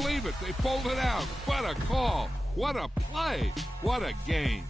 believe it. They pulled it out. What a call. What a play. What a game.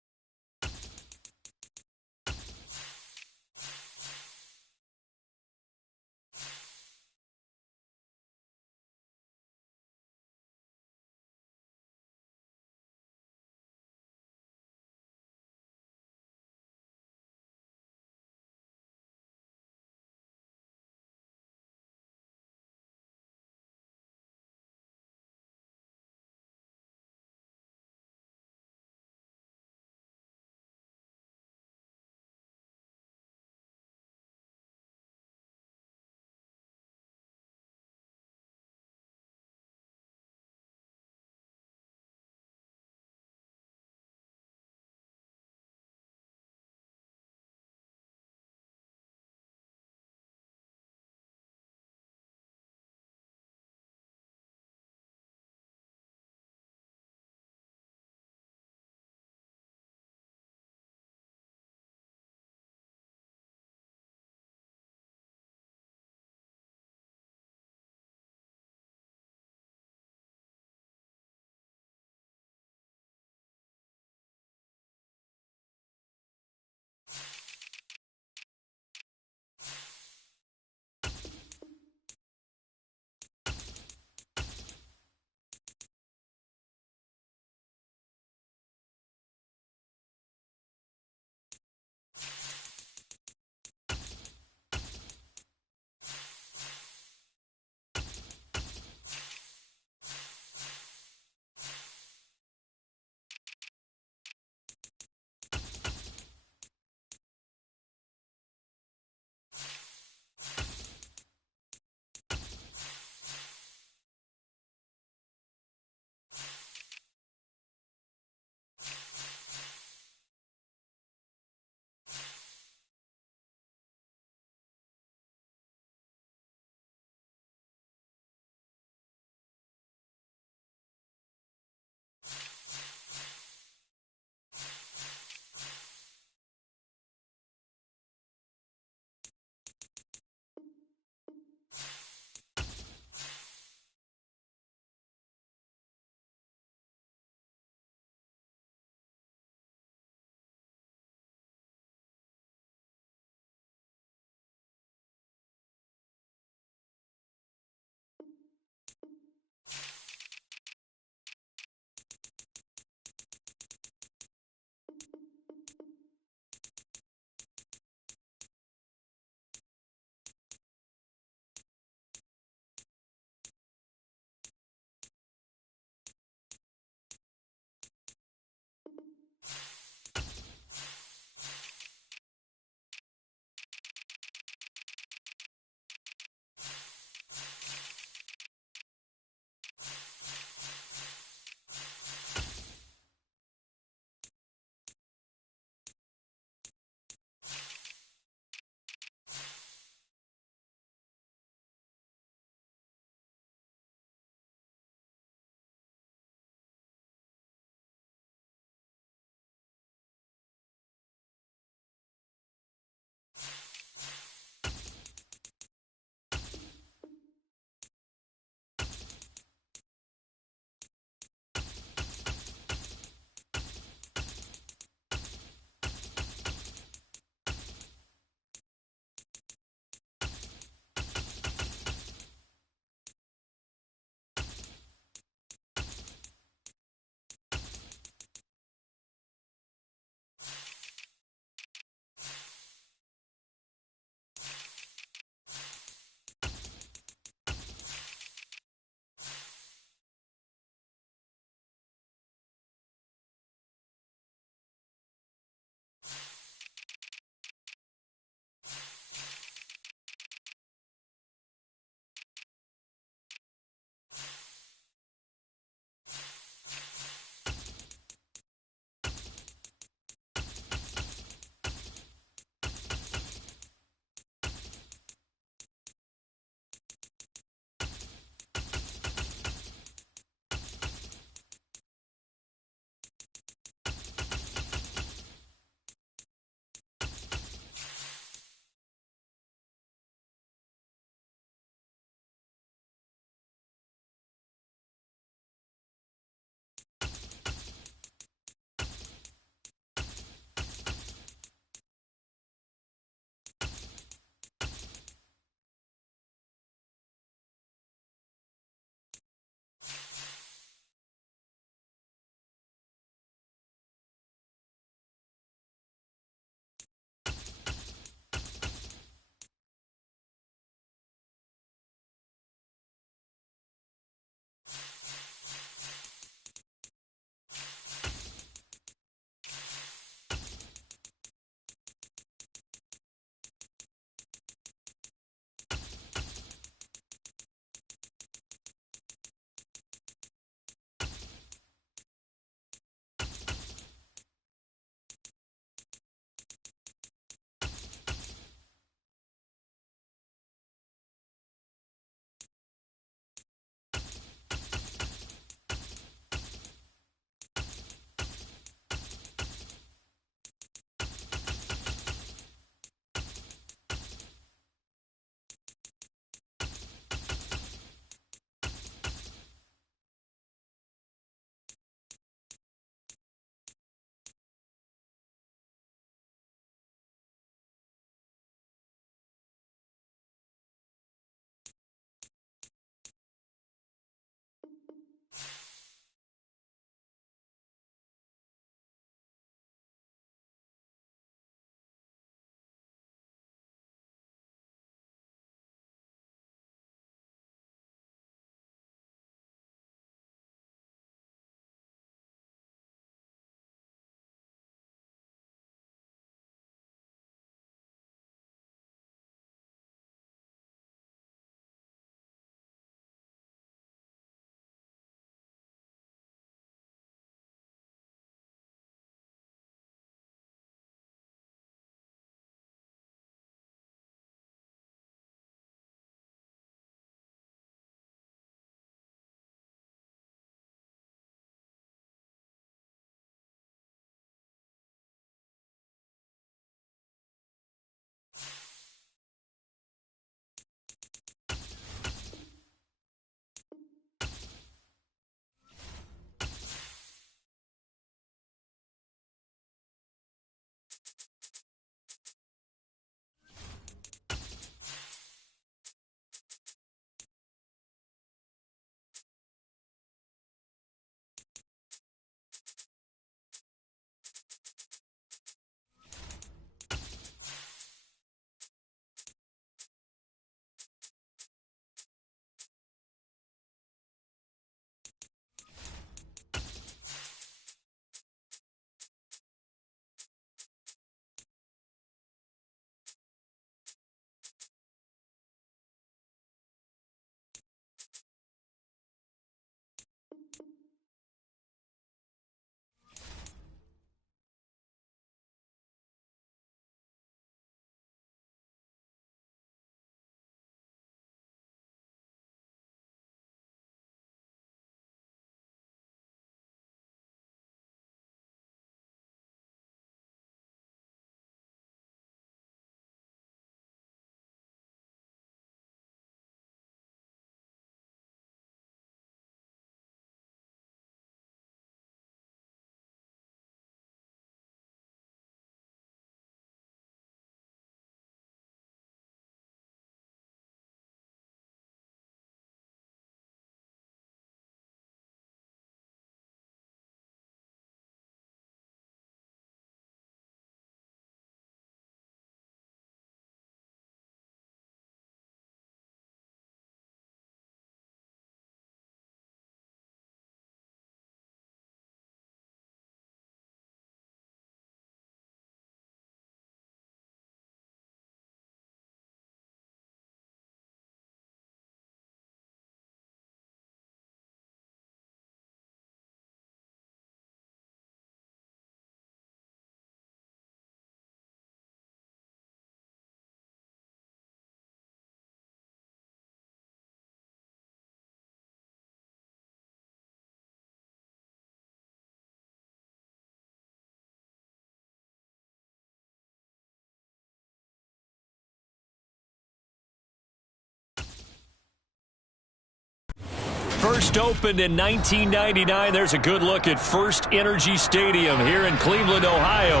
first opened in 1999. There's a good look at First Energy Stadium here in Cleveland, Ohio.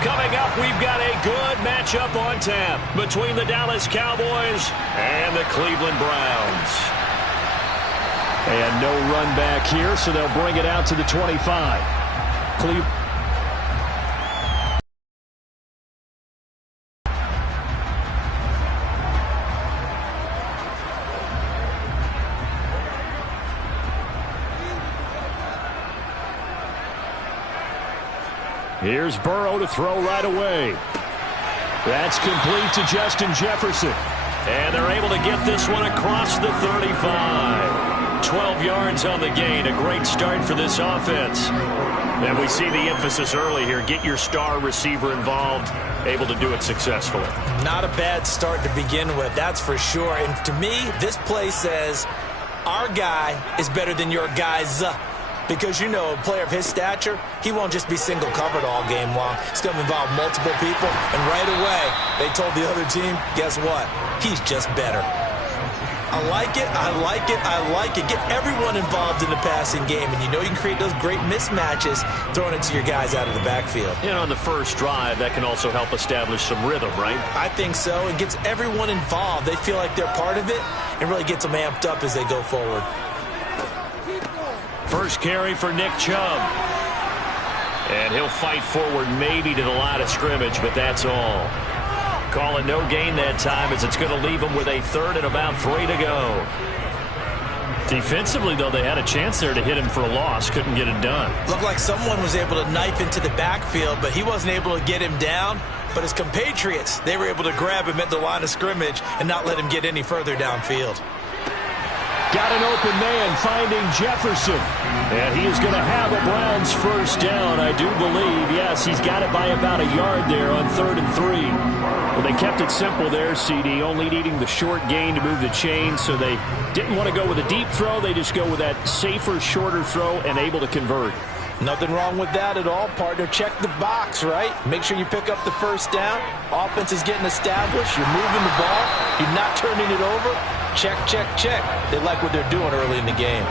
Coming up, we've got a good matchup on tap between the Dallas Cowboys and the Cleveland Browns. And no run back here, so they'll bring it out to the 25. Cleveland. Here's Burrow to throw right away. That's complete to Justin Jefferson. And they're able to get this one across the 35. 12 yards on the gain. A great start for this offense. And we see the emphasis early here. Get your star receiver involved. Able to do it successfully. Not a bad start to begin with, that's for sure. And to me, this play says our guy is better than your guys. Because, you know, a player of his stature, he won't just be single covered all game long. It's going to involve multiple people. And right away, they told the other team, guess what? He's just better. I like it. I like it. I like it. Get everyone involved in the passing game. And you know you can create those great mismatches throwing it to your guys out of the backfield. And on the first drive, that can also help establish some rhythm, right? I think so. It gets everyone involved. They feel like they're part of it and really gets them amped up as they go forward. First carry for Nick Chubb. And he'll fight forward maybe to the line of scrimmage, but that's all. Calling no gain that time as it's going to leave him with a 3rd and about 3 to go. Defensively, though, they had a chance there to hit him for a loss. Couldn't get it done. Looked like someone was able to knife into the backfield, but he wasn't able to get him down. But his compatriots, they were able to grab him at the line of scrimmage and not let him get any further downfield. Got an open man finding Jefferson. And he is going to have a Browns first down, I do believe. Yes, he's got it by about a yard there on 3rd and 3. Well, they kept it simple there, CD, only needing the short gain to move the chain, so they didn't want to go with a deep throw. They just go with that safer, shorter throw and able to convert. Nothing wrong with that at all, partner. Check the box, right? Make sure you pick up the first down. Offense is getting established. You're moving the ball. You're not turning it over. Check, check, check. They like what they're doing early in the game.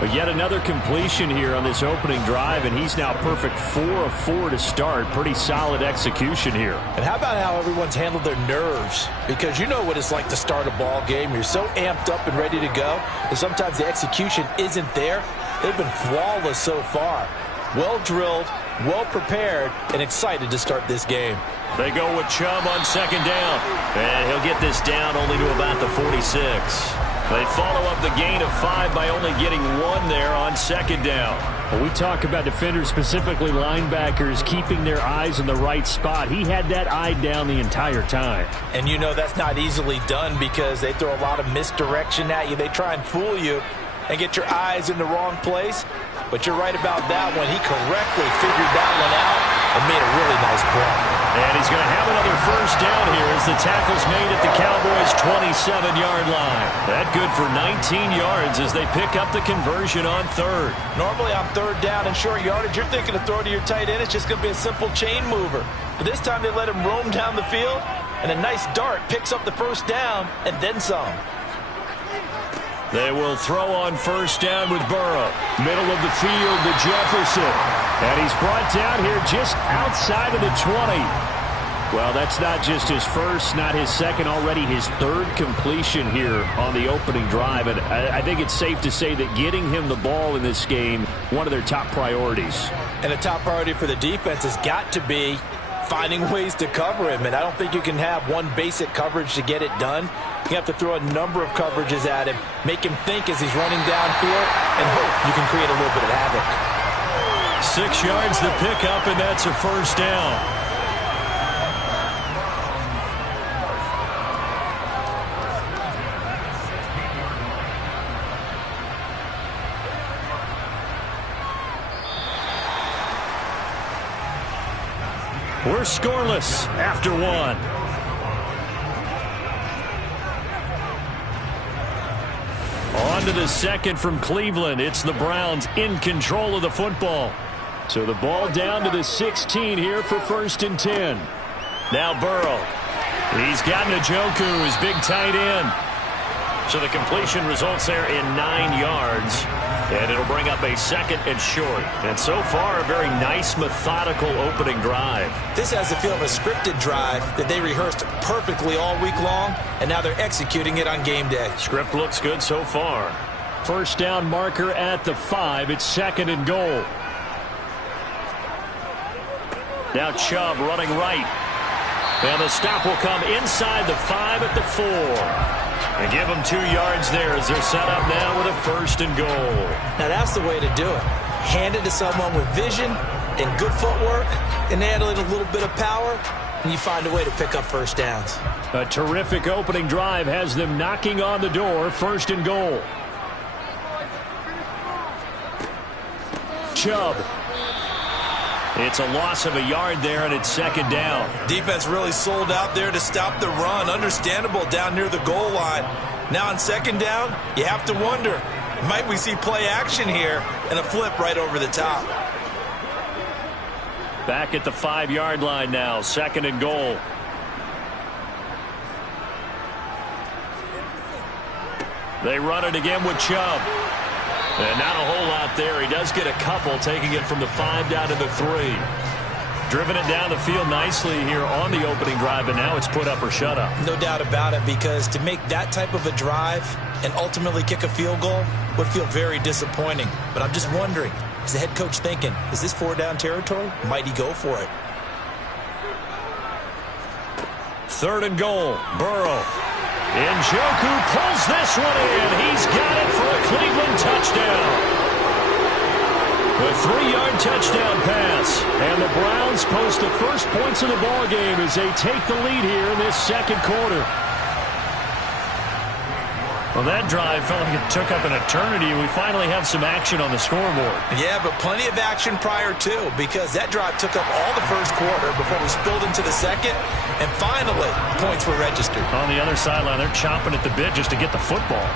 But yet another completion here on this opening drive, and he's now perfect 4 of 4 to start. Pretty solid execution here. And how about how everyone's handled their nerves? Because you know what it's like to start a ball game. You're so amped up and ready to go, and sometimes the execution isn't there. They've been flawless so far. Well drilled, well prepared, and excited to start this game. They go with Chubb on 2nd down. And he'll get this down only to about the 46. They follow up the gain of 5 by only getting 1 there on 2nd down. Well, we talk about defenders, specifically linebackers, keeping their eyes in the right spot. He had that eye down the entire time. And you know that's not easily done because they throw a lot of misdirection at you. They try and fool you and get your eyes in the wrong place. But you're right about that one. He correctly figured that one out and made a really nice play. And he's going to have another first down here as the tackle's made at the Cowboys' 27-yard line. That good for 19 yards as they pick up the conversion on 3rd. Normally on 3rd down and short yardage, you're thinking to throw to your tight end. It's just going to be a simple chain mover. But this time they let him roam down the field, and a nice dart picks up the first down and then some. They will throw on first down with Burrow. Middle of the field to Jefferson. And he's brought down here just outside of the 20. Well, that's not just his first, not his second, already his 3rd completion here on the opening drive. And I think it's safe to say that getting him the ball in this game, one of their top priorities. And a top priority for the defense has got to be finding ways to cover him. And I don't think you can have one basic coverage to get it done. You have to throw a number of coverages at him, make him think as he's running downfield, and hope you can create a little bit of havoc. 6 yards the pickup, and that's a first down. We're scoreless after 1. On to the second from Cleveland. It's the Browns in control of the football. So the ball down to the 16 here for 1st and 10. Now Burrow. He's got Njoku, his big tight end. So the completion results there in 9 yards. And it'll bring up a 2nd and short. And so far, a very nice, methodical opening drive. This has the feel of a scripted drive that they rehearsed perfectly all week long, and now they're executing it on game day. Script looks good so far. First down marker at the 5. It's 2nd and goal. Now Chubb running right. And the stop will come inside the 5 at the 4. And give them 2 yards there as they're set up now with a 1st and goal. Now that's the way to do it. Hand it to someone with vision and good footwork, and add a little bit of power, and you find a way to pick up first downs. A terrific opening drive has them knocking on the door. 1st and goal. Chubb. It's a loss of a yard there, and it's 2nd down. Defense really sold out there to stop the run. Understandable down near the goal line. Now on 2nd down, you have to wonder, might we see play action here and a flip right over the top? Back at the 5-yard line now, 2nd and goal. They run it again with Chubb. And not a whole lot there. He does get a couple, taking it from the 5 down to the 3. Driven it down the field nicely here on the opening drive, and now it's put up or shut up. No doubt about it, because to make that type of a drive and ultimately kick a field goal would feel very disappointing. But I'm just wondering, is the head coach thinking, is this 4-down territory? Might he go for it? 3rd and goal. Burrow. Njoku pulls this one in. He's got it for a Cleveland touchdown. A 3-yard touchdown pass. And the Browns post the first points of the ball game as they take the lead here in this 2nd quarter. Well, that drive felt like it took up an eternity. We finally have some action on the scoreboard. Yeah, but plenty of action prior to, because that drive took up all the 1st quarter before we spilled into the 2nd, and finally, points were registered. On the other sideline, they're chomping at the bit just to get the football.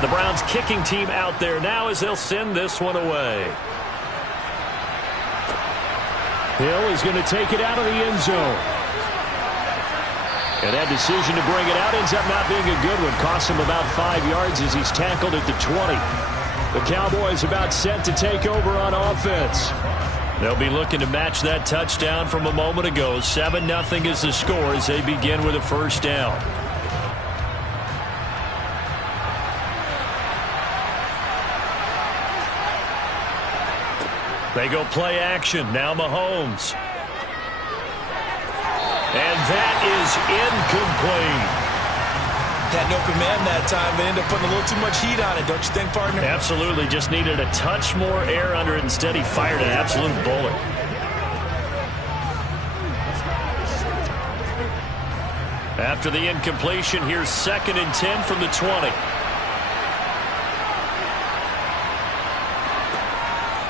The Browns kicking team out there now as they'll send this one away. Hill is going to take it out of the end zone. And that decision to bring it out ends up not being a good one. Costs him about 5 yards as he's tackled at the 20. The Cowboys about set to take over on offense. They'll be looking to match that touchdown from a moment ago. 7-0 is the score as they begin with a 1st down. They go play action. Now Mahomes. And that is incomplete. Had no command that time, but ended up putting a little too much heat on it, don't you think, partner? Absolutely. Just needed a touch more air under it. Instead, he fired an absolute bullet. After the incompletion, here's 2nd and 10 from the 20.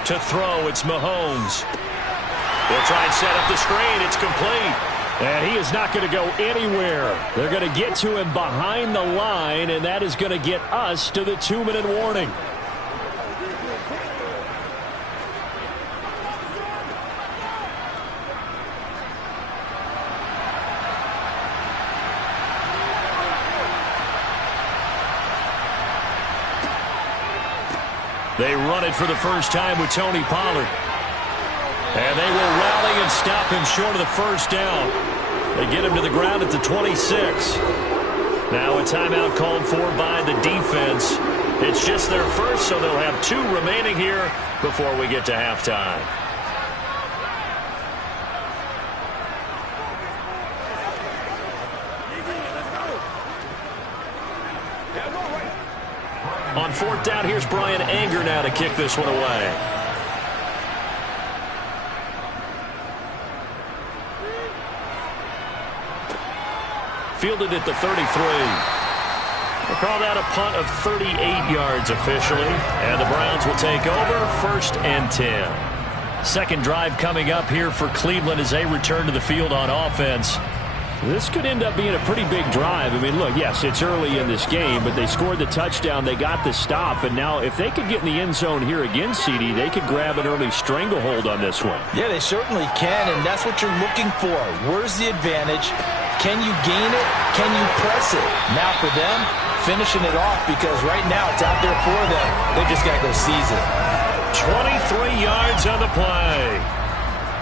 To throw, it's Mahomes. They'll try and set up the screen. It's complete. And he is not going to go anywhere. They're going to get to him behind the line, and that is going to get us to the 2-minute warning. They run it for the first time with Tony Pollard. And they will rally and stop him short of the 1st down. They get him to the ground at the 26. Now a timeout called for by the defense. It's just their first, so they'll have 2 remaining here before we get to halftime. On fourth down, here's Brian Anger now to kick this one away. Fielded at the 33. We'll call that a punt of 38 yards officially. And the Browns will take over 1st and 10. Second drive coming up here for Cleveland as they return to the field on offense. This could end up being a pretty big drive. I mean, look, yes, it's early in this game, but they scored the touchdown. They got the stop. And now if they could get in the end zone here again, CD, they could grab an early stranglehold on this one. Yeah, they certainly can, and that's what you're looking for. Where's the advantage? Can you gain it? Can you press it? Now for them, finishing it off, because right now it's out there for them. They just got to go seize it. 23 yards on the play.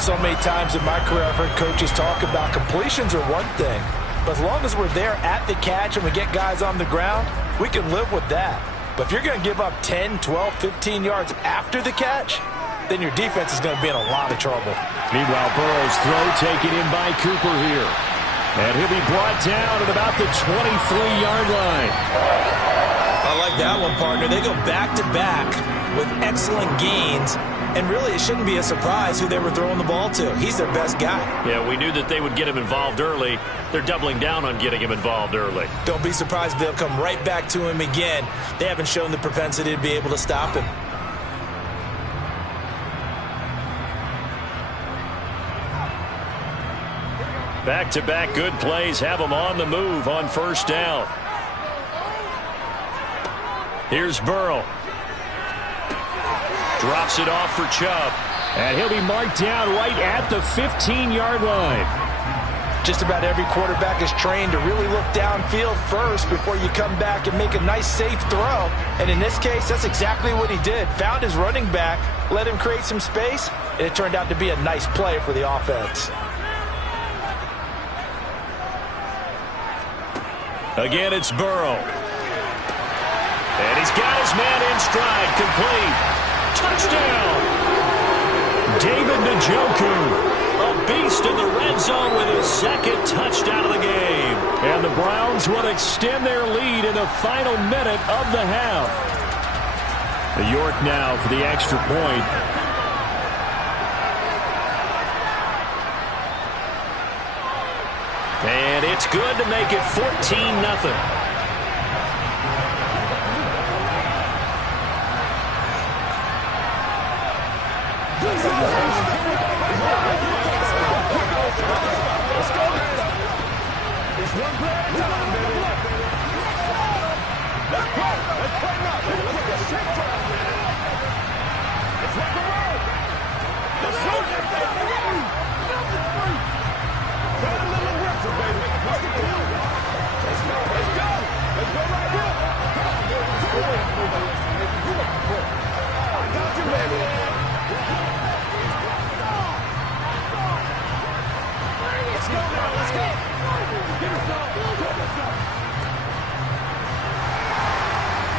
So many times in my career I've heard coaches talk about completions are one thing, but as long as we're there at the catch and we get guys on the ground, we can live with that. But if you're going to give up 10, 12, 15 yards after the catch, then your defense is going to be in a lot of trouble. Meanwhile, Burrow's throw taken in by Cooper here. And he'll be brought down at about the 23-yard line. I like that one, partner. They go back-to-back with excellent gains. And really, it shouldn't be a surprise who they were throwing the ball to. He's their best guy. Yeah, we knew that they would get him involved early. They're doubling down on getting him involved early. Don't be surprised if they'll come right back to him again. They haven't shown the propensity to be able to stop him. Back-to-back good plays have him on the move on first down. Here's Burrow. Drops it off for Chubb. And he'll be marked down right at the 15-yard line. Just about every quarterback is trained to really look downfield first before you come back and make a nice, safe throw. And in this case, that's exactly what he did. Found his running back, let him create some space, and it turned out to be a nice play for the offense. Again, it's Burrow. And he's got his man in stride, complete. Touchdown! David Njoku, a beast in the red zone with his second touchdown of the game. And the Browns will extend their lead in the final minute of the half. York now for the extra point. And it's good to make it 14-0.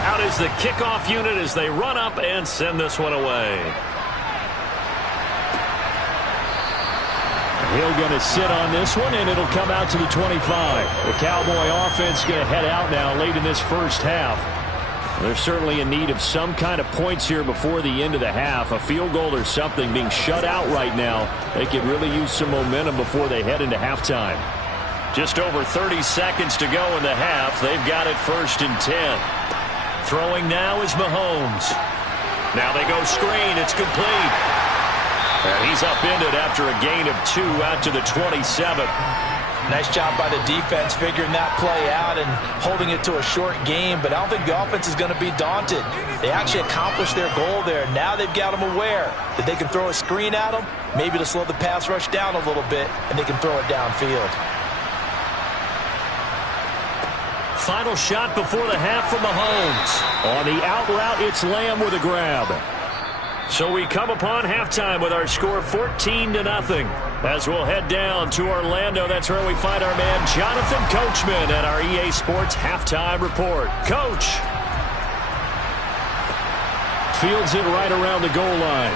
Out is the kickoff unit as they run up and send this one away. Hill going to sit on this one, and it'll come out to the 25. The Cowboy offense going to head out now late in this first half. They're certainly in need of some kind of points here before the end of the half. A field goal or something, being shut out right now. They could really use some momentum before they head into halftime. Just over 30 seconds to go in the half. They've got it 1st and 10. Throwing now is Mahomes. Now they go screen. It's complete. And he's upended after a gain of 2 out to the 27. Nice job by the defense figuring that play out and holding it to a short game, but I don't think the offense is going to be daunted. They actually accomplished their goal there. Now they've got them aware that they can throw a screen at them, maybe to slow the pass rush down a little bit, and they can throw it downfield. Final shot before the half from Mahomes. On the out route, it's Lamb with a grab. So we come upon halftime with our score 14-0. As we'll head down to Orlando, that's where we find our man Jonathan Coachman at our EA Sports Halftime Report. Coach. Fields it right around the goal line.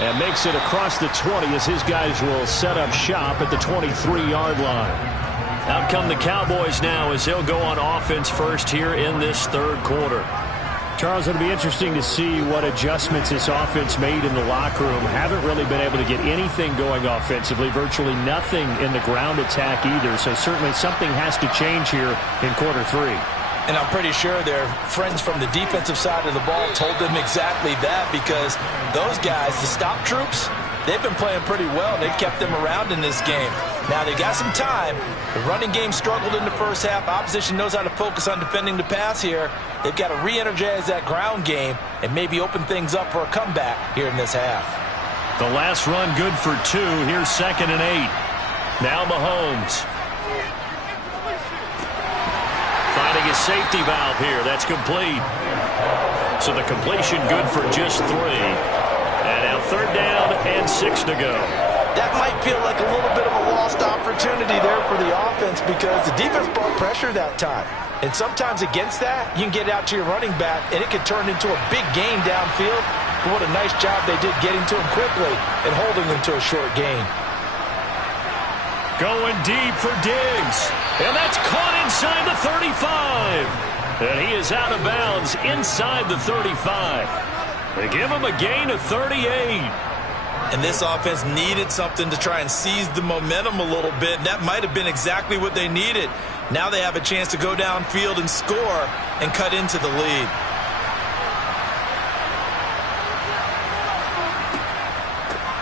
And makes it across the 20 as his guys will set up shop at the 23-yard line. Out come the Cowboys now as they'll go on offense first here in this third quarter. Charles, it'll be interesting to see what adjustments this offense made in the locker room. Haven't really been able to get anything going offensively, virtually nothing in the ground attack either. So certainly something has to change here in quarter three. And I'm pretty sure their friends from the defensive side of the ball told them exactly that, because those guys, the stop troops, they've been playing pretty well. They've kept them around in this game. Now, they got some time. The running game struggled in the first half. Opposition knows how to focus on defending the pass here. They've got to re-energize that ground game and maybe open things up for a comeback here in this half. The last run good for 2. Here's 2nd and 8. Now Mahomes. Finding a safety valve here. That's complete. So the completion good for just 3. And now 3rd down and 6 to go. That might feel like a little bit of a lost opportunity there for the offense, because the defense brought pressure that time. And sometimes against that, you can get out to your running back, and it can turn into a big gain downfield. But what a nice job they did getting to him quickly and holding him to a short gain. Going deep for Diggs. And that's caught inside the 35. And he is out of bounds inside the 35. They give him a gain of 38. And this offense needed something to try and seize the momentum a little bit. And that might have been exactly what they needed. Now they have a chance to go downfield and score and cut into the lead.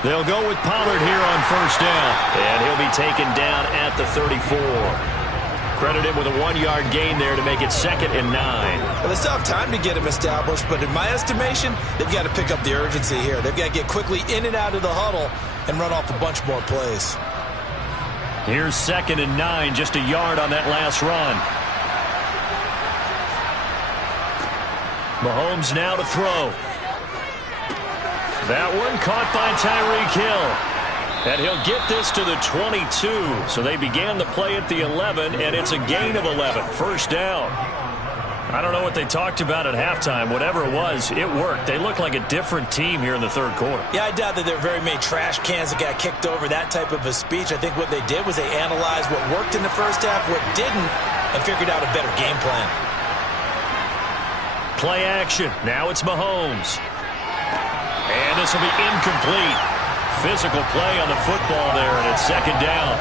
They'll go with Pollard here on 1st down. And he'll be taken down at the 34. Credit him with a 1-yard gain there to make it 2nd and 9. Well, they still have time to get him established, but in my estimation, they've got to pick up the urgency here. They've got to get quickly in and out of the huddle and run off a bunch more plays. Here's 2nd and 9, just a yard on that last run. Mahomes now to throw. That one caught by Tyreek Hill. And he'll get this to the 22. So they began the play at the 11, and it's a gain of 11. 1st down. I don't know what they talked about at halftime. Whatever it was, it worked. They look like a different team here in the 3rd quarter. Yeah, I doubt that there are very many trash cans that got kicked over, that type of a speech. I think what they did was they analyzed what worked in the first half, what didn't, and figured out a better game plan. Play action. Now it's Mahomes. And this will be incomplete. Physical play on the football there, and it's 2nd down.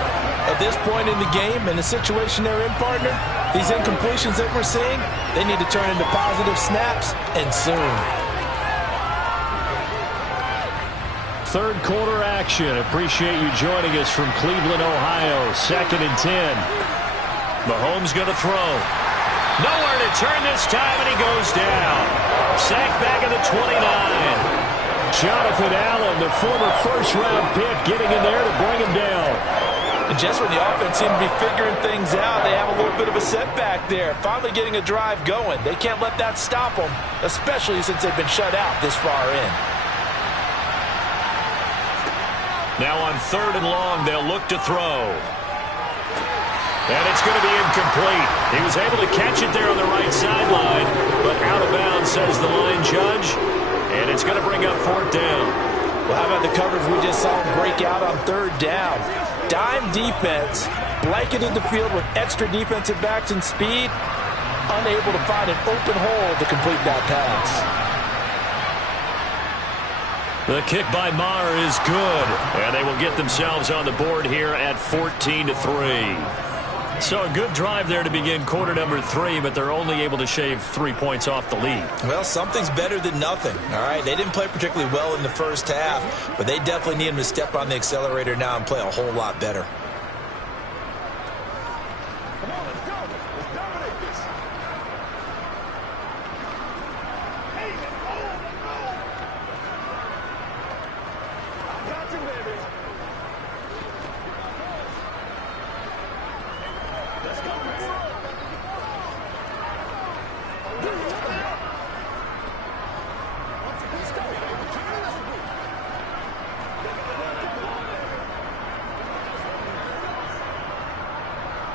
At this point in the game, in the situation they're in, partner, these incompletions that we're seeing, they need to turn into positive snaps, and soon. 3rd quarter action. Appreciate you joining us from Cleveland, Ohio. 2nd and 10. Mahomes going to throw. Nowhere to turn this time, and he goes down. Sacked back at the 29. Jonathan Allen, the former 1st-round pick, getting in there to bring him down. And just when the offense seemed to be figuring things out, they have a little bit of a setback there. Finally getting a drive going. They can't let that stop them, especially since they've been shut out this far in. Now on 3rd and long, they'll look to throw. And it's going to be incomplete. He was able to catch it there on the right sideline, but out of bounds, says the line judge. And it's going to bring up 4th down. Well, how about the coverage we just saw him break out on 3rd down? Dime defense, blanketed the field with extra defensive backs and speed, unable to find an open hole to complete that pass. The kick by Maher is good, and they will get themselves on the board here at 14-3. So a good drive there to begin quarter number 3, but they're only able to shave 3 points off the lead. Well, something's better than nothing, all right? They didn't play particularly well in the first half, but they definitely need them to step on the accelerator now and play a whole lot better.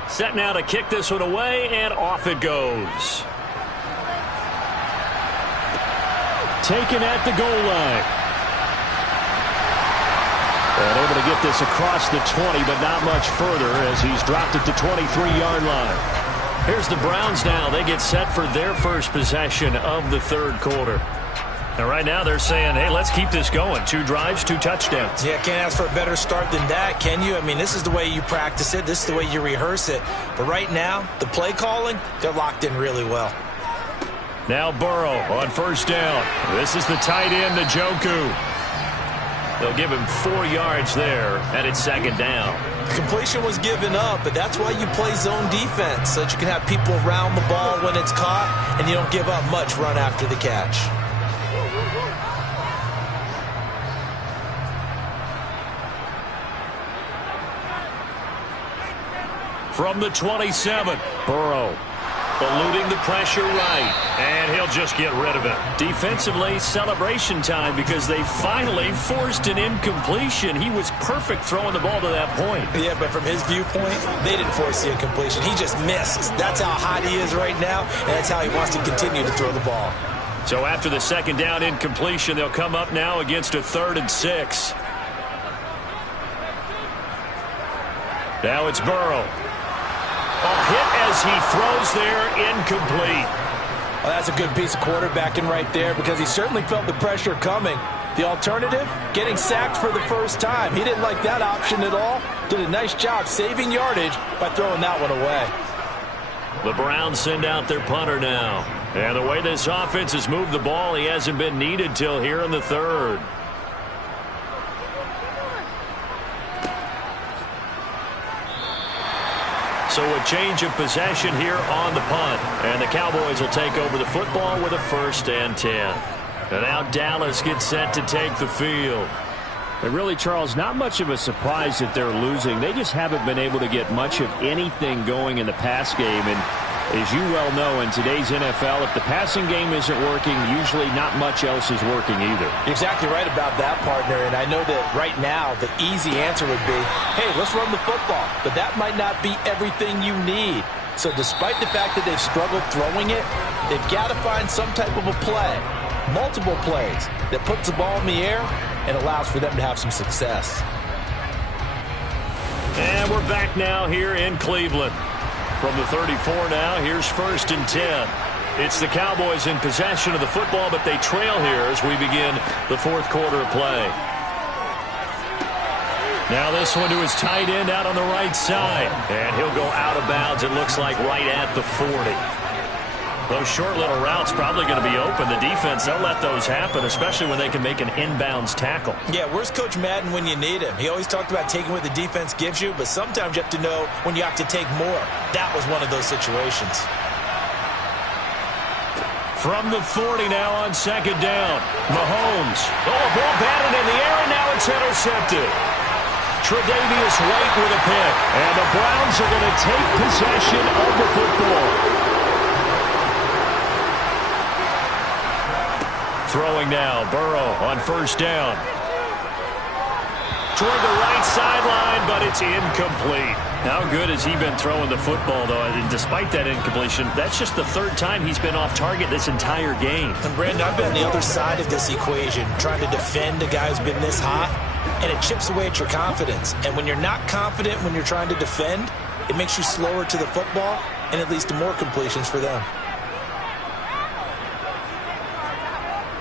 Set now to kick this one away, and off it goes. Taken at the goal line. And able to get this across the 20, but not much further as he's dropped it to 23-yard line. Here's the Browns now. They get set for their first possession of the third quarter. And right now they're saying, hey, let's keep this going. 2 drives, 2 touchdowns. Yeah, can't ask for a better start than that, can you? I mean, this is the way you practice it. This is the way you rehearse it. But right now, the play calling, they're locked in really well. Now Burrow on first down. This is the tight end, Njoku. They'll give him 4 yards there, and it's second down. Completion was given up, but that's why you play zone defense, so that you can have people around the ball when it's caught, and you don't give up much run after the catch. From the 27, Burrow eluding the pressure right, and he'll just get rid of it. Defensively, celebration time because they finally forced an incompletion. He was perfect throwing the ball to that point. Yeah, but from his viewpoint, they didn't force the incompletion. He just missed. That's how hot he is right now, and that's how he wants to continue to throw the ball. So after the second down incompletion, they'll come up now against a 3rd and 6. Now it's Burrow. A hit as he throws there, incomplete. Well, that's a good piece of quarterbacking right there because he certainly felt the pressure coming. The alternative, getting sacked for the first time. He didn't like that option at all. Did a nice job saving yardage by throwing that one away. The Browns send out their punter now. And the way this offense has moved the ball, he hasn't been needed till here in the 3rd. So a change of possession here on the punt. And the Cowboys will take over the football with a 1st and 10. And now Dallas gets set to take the field. And really, Charles, not much of a surprise that they're losing. They just haven't been able to get much of anything going in the pass game. And as you well know, in today's NFL, if the passing game isn't working, usually not much else is working either. You're exactly right about that, partner. And I know that right now the easy answer would be, hey, let's run the football. But that might not be everything you need. So despite the fact that they've struggled throwing it, they've got to find some type of a play, multiple plays, that puts the ball in the air and allows for them to have some success. And we're back now here in Cleveland. From the 34 now, here's 1st and 10. It's the Cowboys in possession of the football, but they trail here as we begin the 4th quarter of play. Now this one to his tight end out on the right side. And he'll go out of bounds, it looks like, right at the 40. Those short little routes probably going to be open. The defense, they'll let those happen, especially when they can make an inbounds tackle. Yeah, where's Coach Madden when you need him? He always talked about taking what the defense gives you, but sometimes you have to know when you have to take more. That was one of those situations. From the 40 now on 2nd down. Mahomes. Oh, a ball batted in the air, and now it's intercepted. Tre'Davious White with a pick. And the Browns are going to take possession of the football. Throwing now, Burrow on 1st down. Toward the right sideline, but it's incomplete. How good has he been throwing the football, though? And despite that incompletion, that's just the 3rd time he's been off target this entire game. And, Brandon, I've been on the other side of this equation, trying to defend a guy who's been this hot, and it chips away at your confidence. And when you're not confident when you're trying to defend, it makes you slower to the football, and it leads to more completions for them.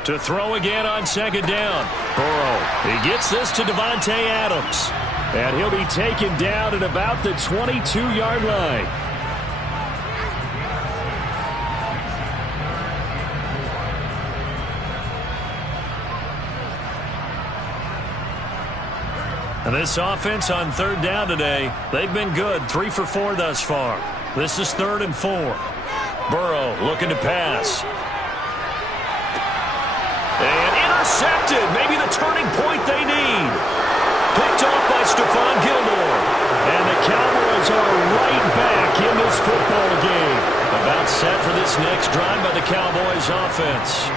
To throw again on 2nd down. Burrow, he gets this to Davante Adams. And he'll be taken down at about the 22-yard line. And this offense on 3rd down today, they've been good. 3 for 4 thus far. This is 3rd and 4. Burrow looking to pass. And intercepted. Maybe the turning point they need. Picked off by Stephon Gilmore. And the Cowboys are right back in this football game. About set for this next drive by the Cowboys offense.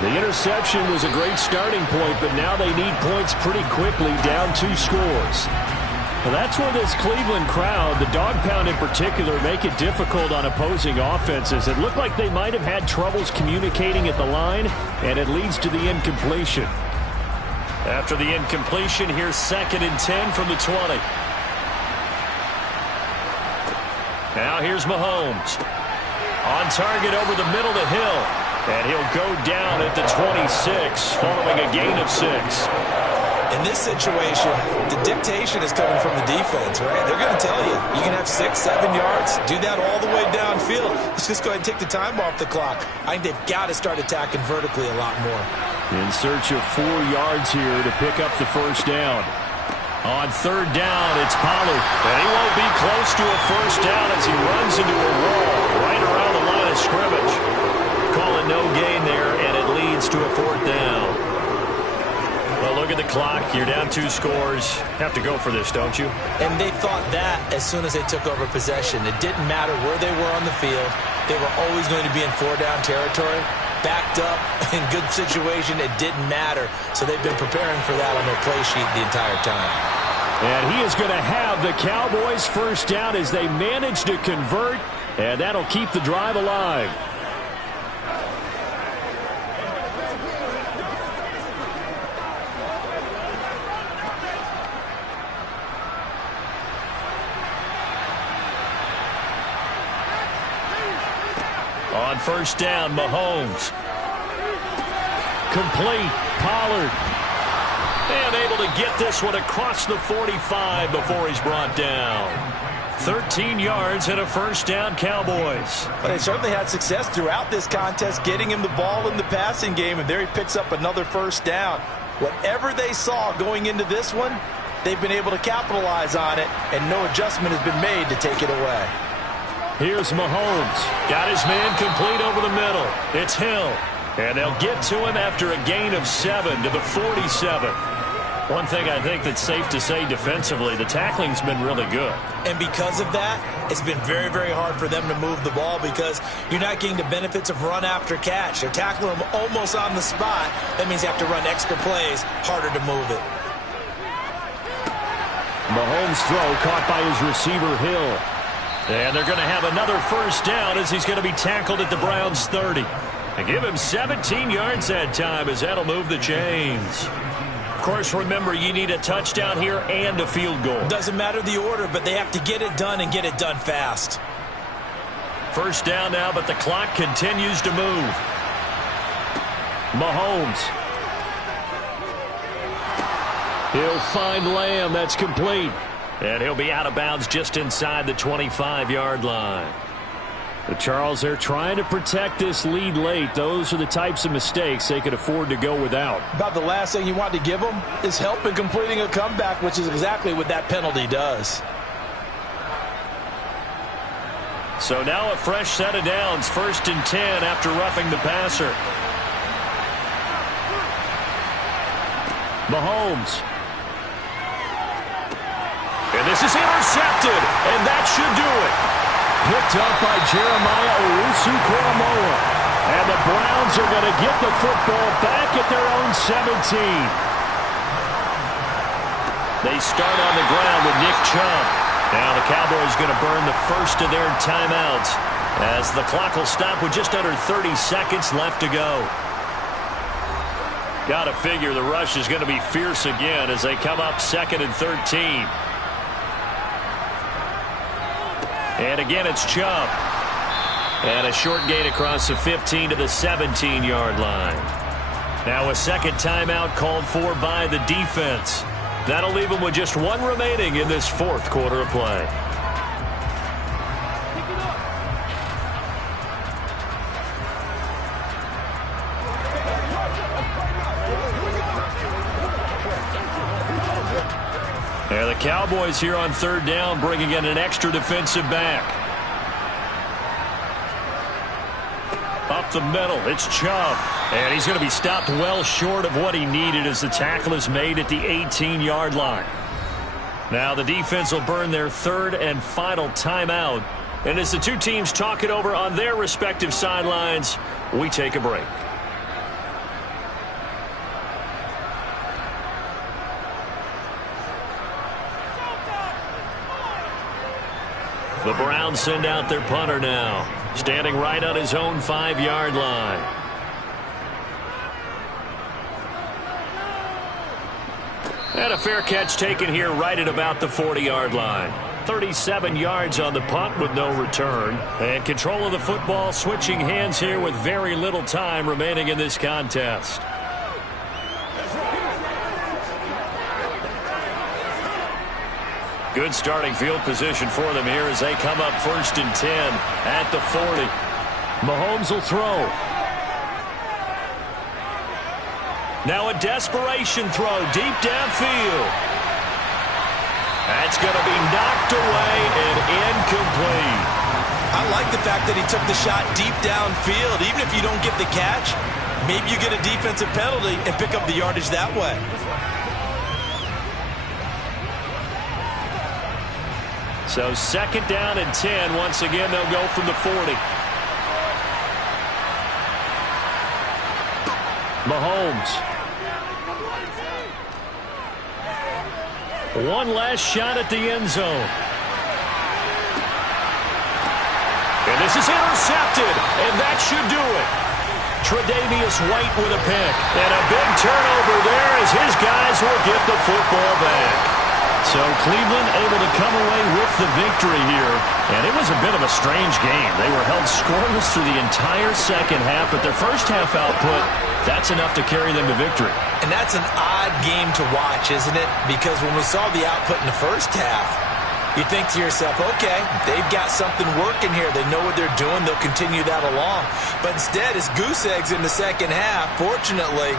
The interception was a great starting point, but now they need points pretty quickly, down 2 scores. Well, that's where this Cleveland crowd, the dog pound in particular, make it difficult on opposing offenses. It looked like they might have had troubles communicating at the line, and it leads to the incompletion. After the incompletion, here's 2nd and 10 from the 20. Now here's Mahomes. On target over the middle to Hill. And he'll go down at the 26 following a gain of 6. In this situation, the dictation is coming from the defense, right? They're going to tell you, you can have 6, 7 yards, do that all the way downfield. Let's just go ahead and take the time off the clock. I think they've got to start attacking vertically a lot more. In search of 4 yards here to pick up the first down. On 3rd down, it's Pollard. And he won't be close to a first down as he runs into a wall right around the line of scrimmage. Calling no gain there, and it leads to a 4th down. Well, look at the clock. You're down 2 scores. Have to go for this, don't you? And they thought that as soon as they took over possession. It didn't matter where they were on the field. They were always going to be in 4-down territory. Backed up, in good situation, it didn't matter. So they've been preparing for that on their play sheet the entire time. And he is going to have the Cowboys first down as they manage to convert. And that'll keep the drive alive. On first down, Mahomes. Complete. Pollard. And able to get this one across the 45 before he's brought down. 13 yards and a first down, Cowboys. But they certainly had success throughout this contest, getting him the ball in the passing game, and there he picks up another first down. Whatever they saw going into this one, they've been able to capitalize on it, and no adjustment has been made to take it away. Here's Mahomes. Got his man complete over the middle. It's Hill. And they'll get to him after a gain of 7 to the 47. One thing I think that's safe to say defensively, the tackling's been really good. And because of that, it's been very, very hard for them to move the ball because you're not getting the benefits of run after catch. They're tackling them almost on the spot. That means you have to run extra plays, harder to move it. Mahomes' throw caught by his receiver, Hill. And they're going to have another first down as he's going to be tackled at the Browns' 30. And give him 17 yards that time as that'll move the chains. Of course, remember, you need a touchdown here and a field goal. Doesn't matter the order, but they have to get it done and get it done fast. First down now, but the clock continues to move. Mahomes. He'll find Lamb. That's complete. And he'll be out of bounds just inside the 25-yard line. The Charles, they're trying to protect this lead late. Those are the types of mistakes they could afford to go without. About the last thing you want to give them is help in completing a comeback, which is exactly what that penalty does. So now a fresh set of downs, 1st and 10 after roughing the passer. Mahomes. And this is intercepted, and that should do it. Picked up by Jeremiah Owusu-Koramoah. And the Browns are going to get the football back at their own 17. They start on the ground with Nick Chubb. Now the Cowboys going to burn the first of their timeouts as the clock will stop with just under 30 seconds left to go. Got to figure the rush is going to be fierce again as they come up 2nd and 13. And again, it's Chubb. And a short gain across the 15 to the 17-yard line. Now a second timeout called for by the defense. That'll leave them with just 1 remaining in this 4th quarter of play. And the Cowboys here on 3rd down bringing in an extra defensive back. Up the middle, it's Chubb. And he's going to be stopped well short of what he needed as the tackle is made at the 18-yard line. Now the defense will burn their 3rd and final timeout. And as the two teams talk it over on their respective sidelines, we take a break. The Browns send out their punter now, standing right on his own 5-yard line. And a fair catch taken here right at about the 40-yard line. 37 yards on the punt with no return. And control of the football switching hands here with very little time remaining in this contest. Good starting field position for them here as they come up 1st and 10 at the 40. Mahomes will throw. Now a desperation throw deep downfield. That's going to be knocked away and incomplete. I like the fact that he took the shot deep downfield. Even if you don't get the catch, maybe you get a defensive penalty and pick up the yardage that way. So 2nd down and 10. Once again, they'll go from the 40. Mahomes. One last shot at the end zone. And this is intercepted, and that should do it. Tre'Davious White with a pick. And a big turnover there as his guys will get the football back. So Cleveland able to come away with the victory here. And it was a bit of a strange game. They were held scoreless through the entire second half, but their first half output, that's enough to carry them to victory. And that's an odd game to watch, isn't it? Because when we saw the output in the first half, you think to yourself, okay, they've got something working here. They know what they're doing. They'll continue that along. But instead, it's goose eggs in the second half. Fortunately,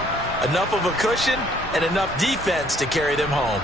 enough of a cushion and enough defense to carry them home.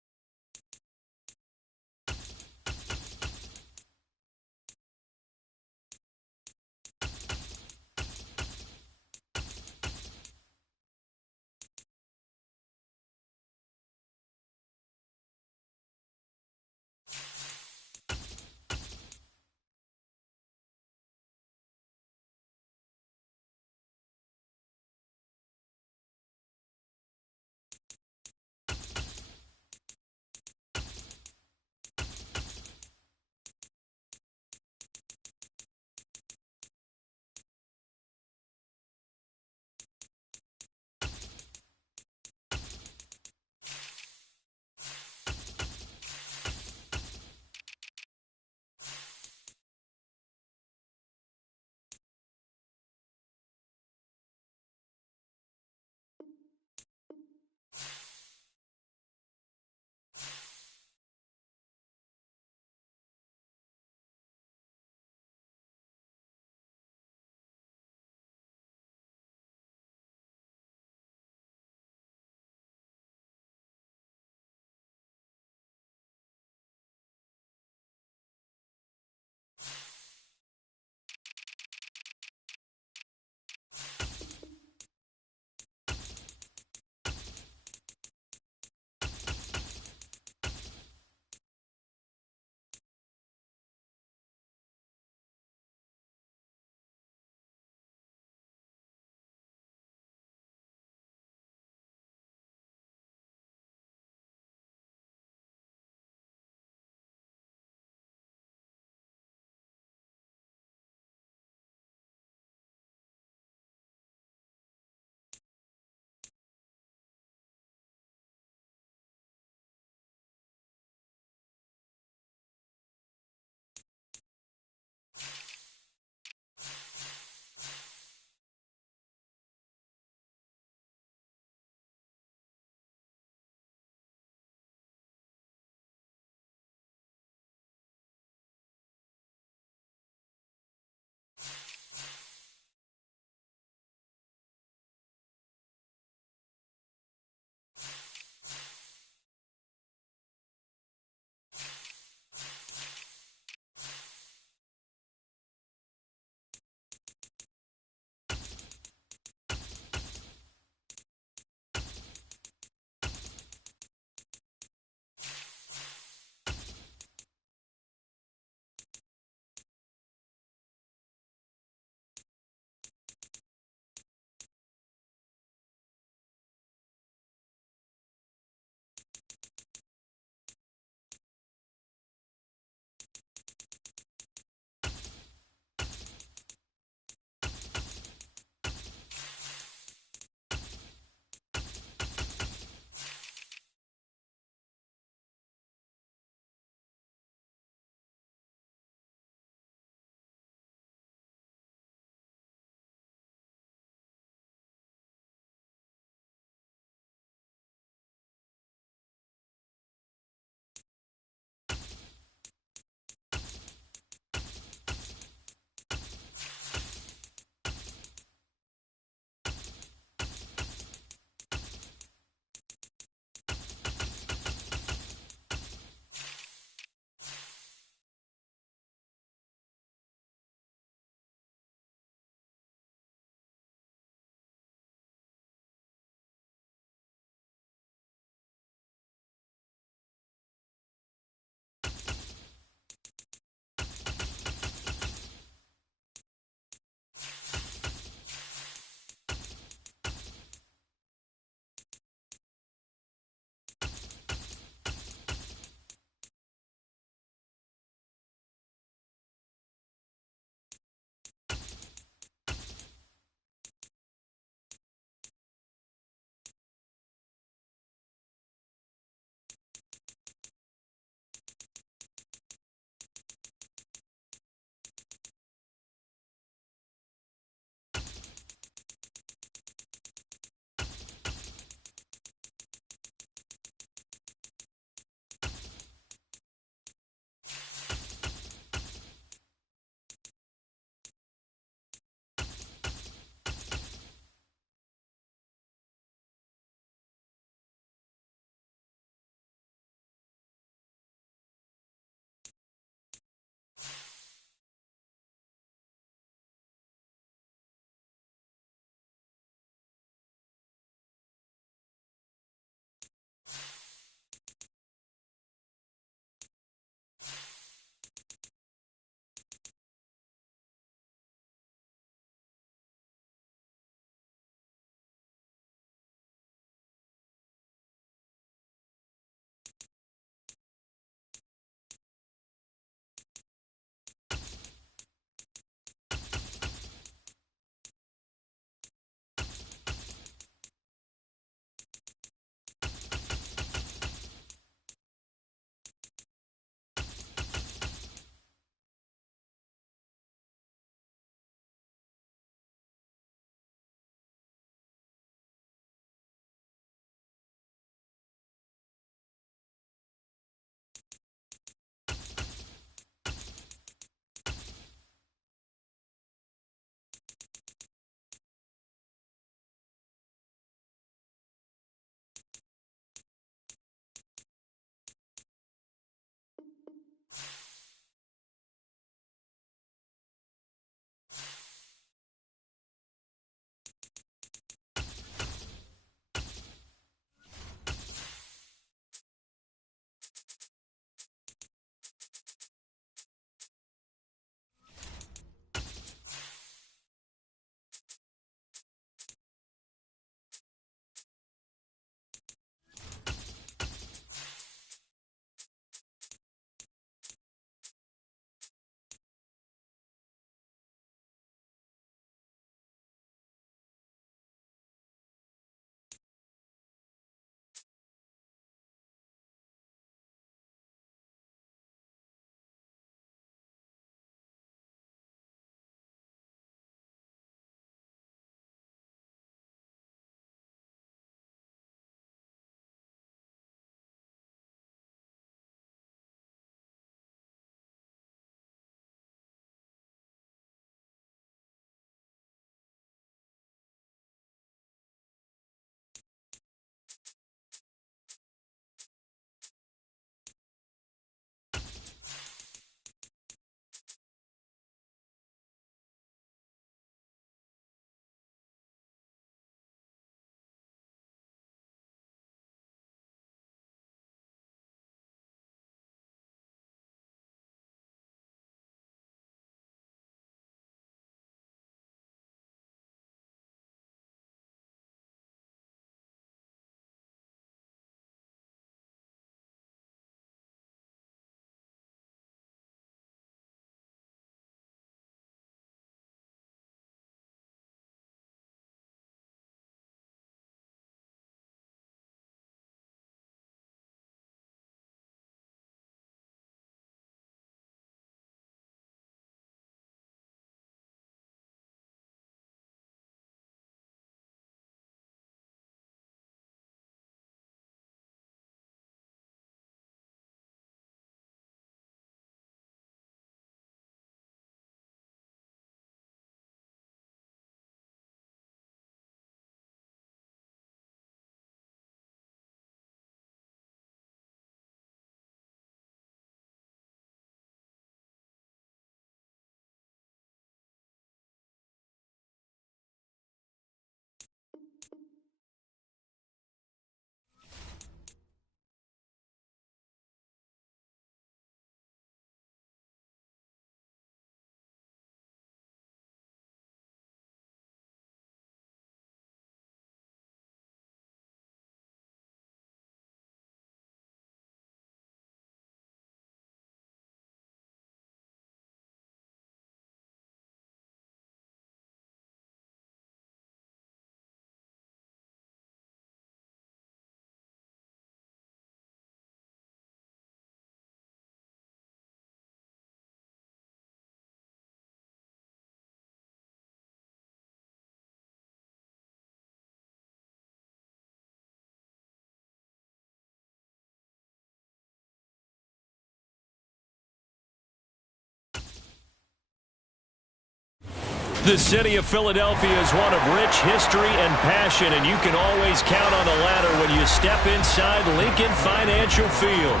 The city of Philadelphia is one of rich history and passion, and you can always count on the latter when you step inside Lincoln Financial Field.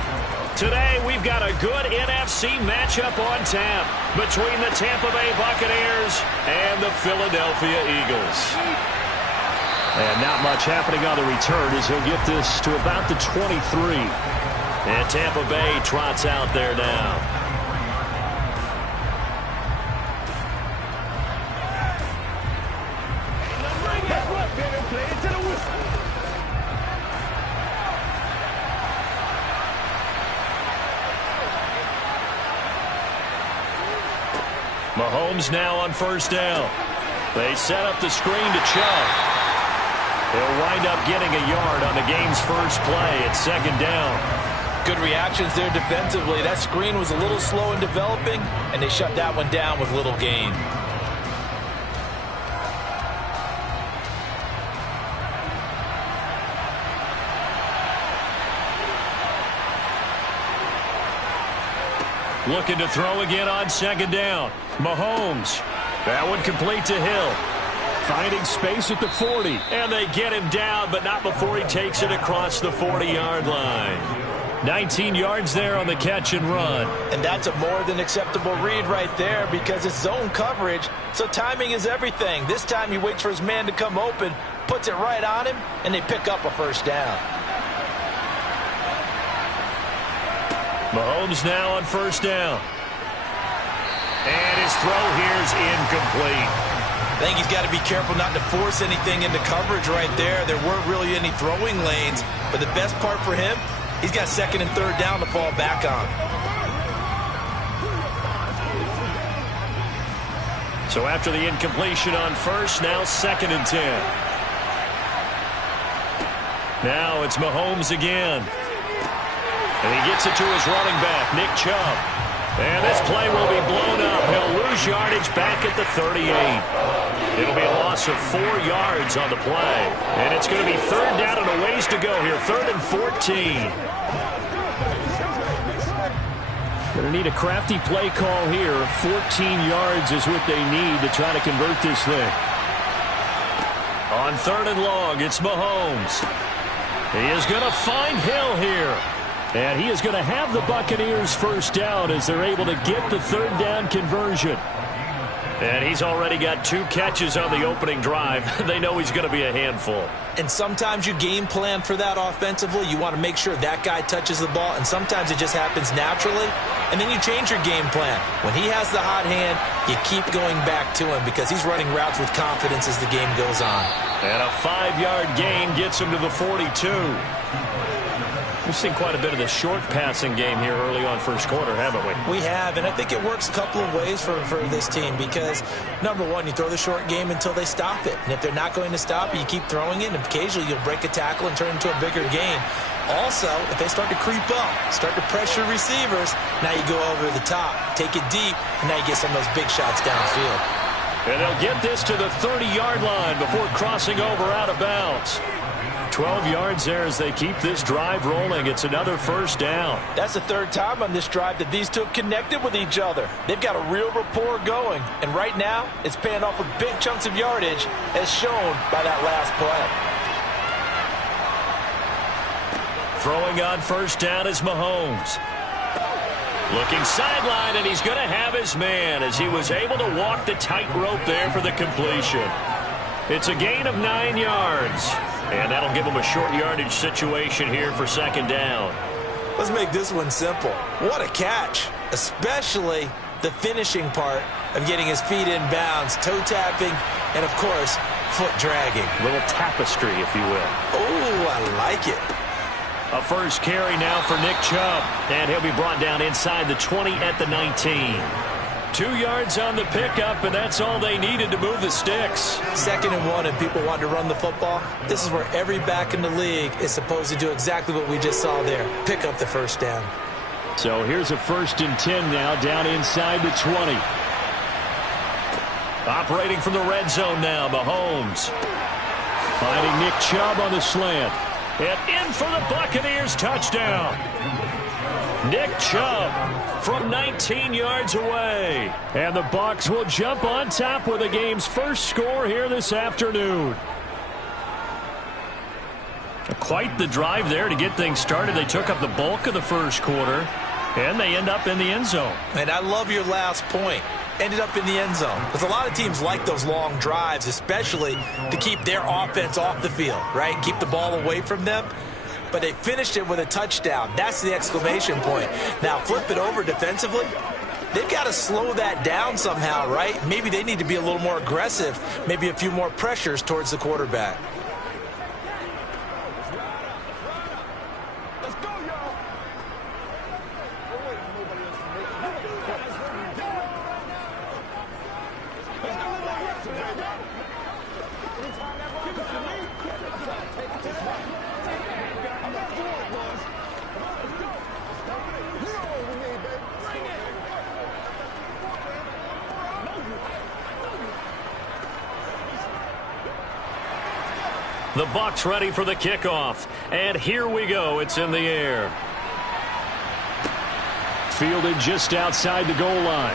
Today, we've got a good NFC matchup on tap between the Tampa Bay Buccaneers and the Philadelphia Eagles. And not much happening on the return as he'll get this to about the 23. And Tampa Bay trots out there now. Mahomes now on first down. They set up the screen to Chubb. He'll wind up getting a yard on the game's first play at second down. Good reactions there defensively. That screen was a little slow in developing, and they shut that one down with little gain. Looking to throw again on second down. Mahomes. That one complete to Hill. Finding space at the 40. And they get him down, but not before he takes it across the 40-yard line. 19 yards there on the catch and run. And that's a more than acceptable read right there because it's zone coverage, so timing is everything. This time he waits for his man to come open, puts it right on him, and they pick up a first down. Mahomes now on first down. And his throw here's incomplete. I think he's got to be careful not to force anything into coverage right there. There weren't really any throwing lanes, but the best part for him, he's got second and third down to fall back on. So after the incompletion on first, now second and 10. Now it's Mahomes again. And he gets it to his running back, Nick Chubb. And this play will be blown up. He'll lose yardage back at the 38. It'll be a loss of 4 yards on the play. And it's going to be third down and a ways to go here. Third and 14. Going to need a crafty play call here. 14 yards is what they need to try to convert this thing. On third and long, it's Mahomes. He is going to find Hill here. And he is going to have the Buccaneers first down as they're able to get the third down conversion. And he's already got 2 catches on the opening drive. They know he's going to be a handful. And sometimes you game plan for that offensively. You want to make sure that guy touches the ball, and sometimes it just happens naturally. And then you change your game plan. When he has the hot hand, you keep going back to him because he's running routes with confidence as the game goes on. And a 5-yard gain gets him to the 42. We've seen quite a bit of the short passing game here early on first quarter, haven't we? We have, and I think it works a couple of ways for this team because, number one, you throw the short game until they stop it. And if they're not going to stop it, you keep throwing it, and occasionally you'll break a tackle and turn it into a bigger gain. Also, if they start to creep up, start to pressure receivers, now you go over the top, take it deep, and now you get some of those big shots downfield. And they'll get this to the 30-yard line before crossing over out of bounds. 12 yards there as they keep this drive rolling. It's another first down. That's the third time on this drive that these two have connected with each other. They've got a real rapport going. And right now, it's paying off with big chunks of yardage as shown by that last play. Throwing on first down is Mahomes. Looking sideline, and he's going to have his man as he was able to walk the tightrope there for the completion. It's a gain of 9 yards. And that'll give him a short yardage situation here for second down. Let's make this one simple. What a catch, especially the finishing part of getting his feet in bounds, toe tapping, and, of course, foot dragging. A little tapestry, if you will. Oh, I like it. A first carry now for Nick Chubb. And he'll be brought down inside the 20 at the 19. 2 yards on the pickup, and that's all they needed to move the sticks. 2nd and 1, and people want to run the football. This is where every back in the league is supposed to do exactly what we just saw there. Pick up the first down. So here's a 1st and 10 now, down inside the 20. Operating from the red zone now, Mahomes. Finding Nick Chubb on the slant. And in for the Buccaneers touchdown. Nick Chubb from 19 yards away. And the Bucs will jump on top with the game's first score here this afternoon. Quite the drive there to get things started. They took up the bulk of the first quarter, and they end up in the end zone. And I love your last point. Ended up in the end zone. Because a lot of teams like those long drives, especially to keep their offense off the field, right? Keep the ball away from them. But they finished it with a touchdown. That's the exclamation point. Now flip it over defensively. They've got to slow that down somehow, right? Maybe they need to be a little more aggressive. Maybe a few more pressures towards the quarterback. The Bucs ready for the kickoff. And here we go. It's in the air. Fielded just outside the goal line.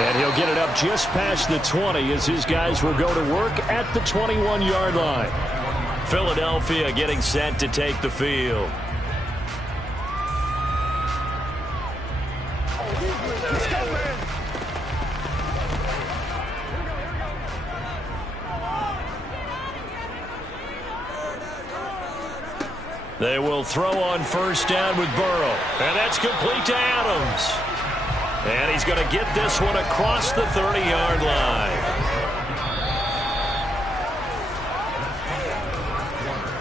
And he'll get it up just past the 20 as his guys will go to work at the 21-yard line. Philadelphia getting set to take the field. They will throw on first down with Burrow. And that's complete to Adams. And he's going to get this one across the 30-yard line.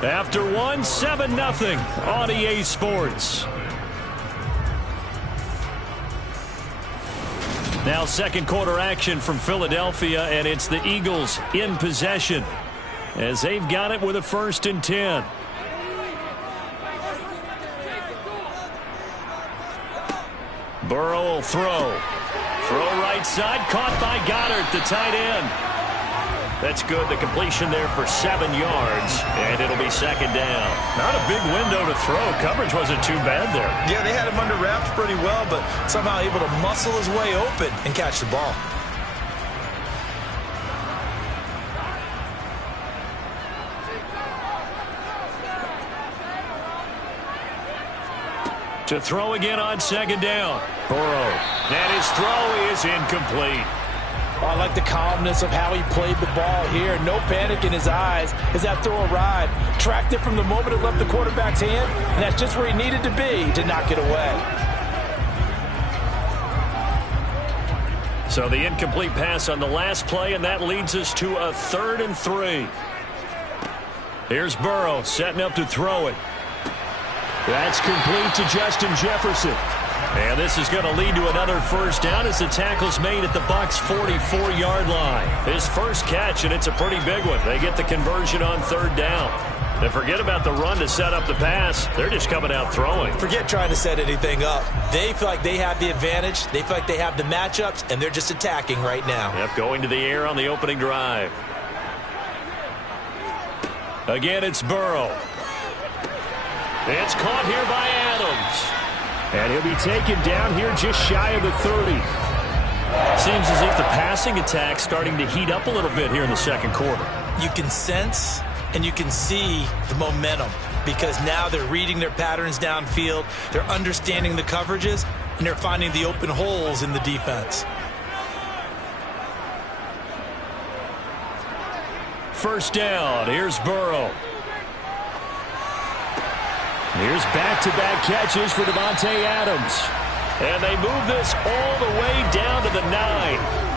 After one, 7-0 on EA Sports. Now second quarter action from Philadelphia, and it's the Eagles in possession as they've got it with a 1st and 10. Burrow will throw. Throw right side, caught by Goddard, the tight end. That's good. The completion there for 7 yards, and it'll be 2nd down. Not a big window to throw. Coverage wasn't too bad there. Yeah, they had him under wraps pretty well, but somehow able to muscle his way open and catch the ball. To throw again on 2nd down. Burrow. And his throw is incomplete. Oh, I like the calmness of how he played the ball here. No panic in his eyes as that throw arrived. Tracked it from the moment it left the quarterback's hand, and that's just where he needed to be to knock it away. So the incomplete pass on the last play, and that leads us to a 3rd and 3. Here's Burrow setting up to throw it. That's complete to Justin Jefferson. And this is going to lead to another 1st down as the tackle's made at the Bucs' 44-yard line. His first catch, and it's a pretty big one. They get the conversion on 3rd down. And forget about the run to set up the pass. They're just coming out throwing. Forget trying to set anything up. They feel like they have the advantage. They feel like they have the matchups, and they're just attacking right now. Yep, going to the air on the opening drive. Again, it's Burrow. It's caught here by Adams. And he'll be taken down here just shy of the 30. Seems as if the passing attack's starting to heat up a little bit here in the second quarter. You can sense and you can see the momentum because now they're reading their patterns downfield, they're understanding the coverages, and they're finding the open holes in the defense. First down, here's Burrow. Here's back-to-back catches for Davante Adams. And they move this all the way down to the 9.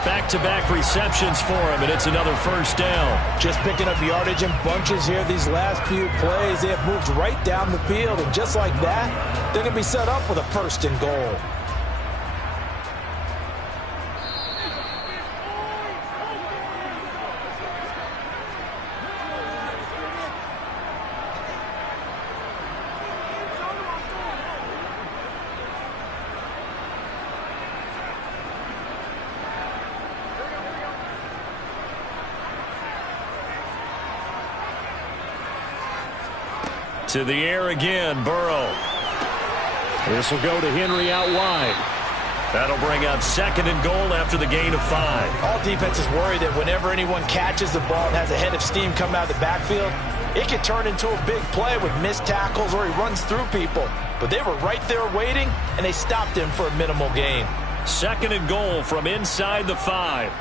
Back-to-back receptions for him, and it's another 1st down. Just picking up yardage in bunches here these last few plays. They have moved right down the field, and just like that, they're going to be set up with a 1st and goal. To the air again, Burrow. This will go to Henry out wide. That'll bring up 2nd and goal after the gain of 5. All defenses worry that whenever anyone catches the ball and has a head of steam come out of the backfield, it could turn into a big play with missed tackles or he runs through people. But they were right there waiting, and they stopped him for a minimal gain. 2nd and goal from inside the 5.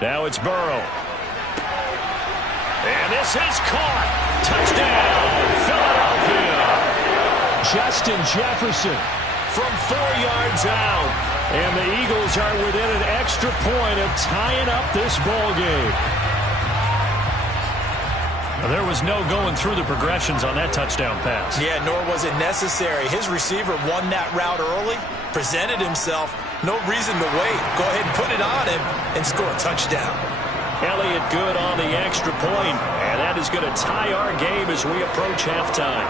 Now it's Burrow. And this is caught. Touchdown, Philadelphia. Justin Jefferson from 4 yards out. And the Eagles are within an extra point of tying up this ball game. There was no going through the progressions on that touchdown pass. Yeah, nor was it necessary. His receiver won that route early, presented himself. No reason to wait. Go ahead and put it on him and score a touchdown. Elliott good on the extra point, and that is going to tie our game as we approach halftime.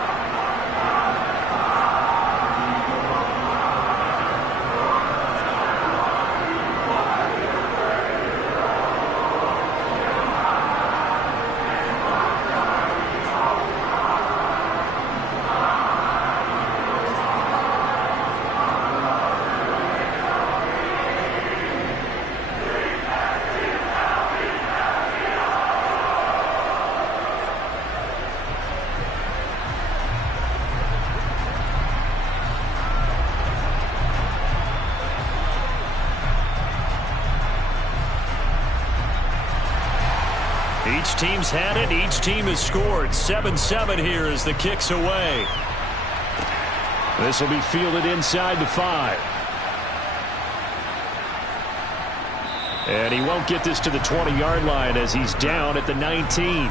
Each team's had it. Each team has scored. 7-7 here as the kick's away. This will be fielded inside the 5. And he won't get this to the 20-yard line as he's down at the 19.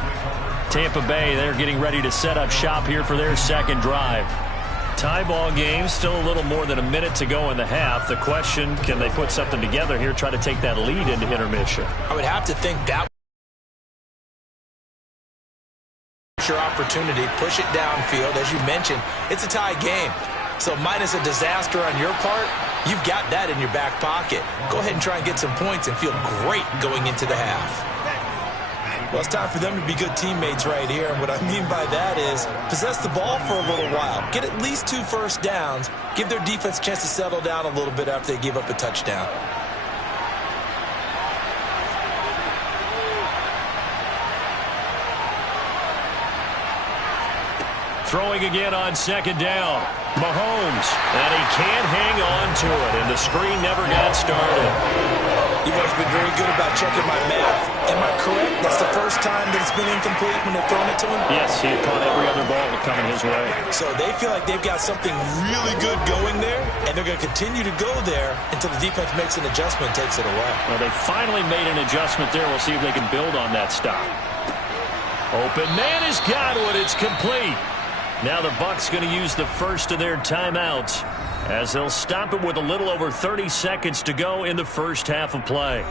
Tampa Bay, they're getting ready to set up shop here for their second drive. Tie ball game, still a little more than a minute to go in the half. The question, can they put something together here, try to take that lead into intermission? I would have to think that your opportunity, push it downfield. As you mentioned, it's a tie game. So minus a disaster on your part, you've got that in your back pocket. Go ahead and try and get some points and feel great going into the half. Well, it's time for them to be good teammates right here. And what I mean by that is possess the ball for a little while. Get at least 2 first downs. Give their defense a chance to settle down a little bit after they give up a touchdown. Throwing again on 2nd down. Mahomes, and he can't hang on to it, and the screen never got started. You've always been very good about checking my math. Am I correct? That's the first time that it's been incomplete when they've thrown it to him? Yes, he had caught every other ball coming his way. So they feel like they've got something really good going there, and they're going to continue to go there until the defense makes an adjustment and takes it away. Well, they finally made an adjustment there. We'll see if they can build on that stop. Open man has got it. It's complete. Now the Bucs going to use the first of their timeouts as they'll stop it with a little over 30 seconds to go in the first half of play.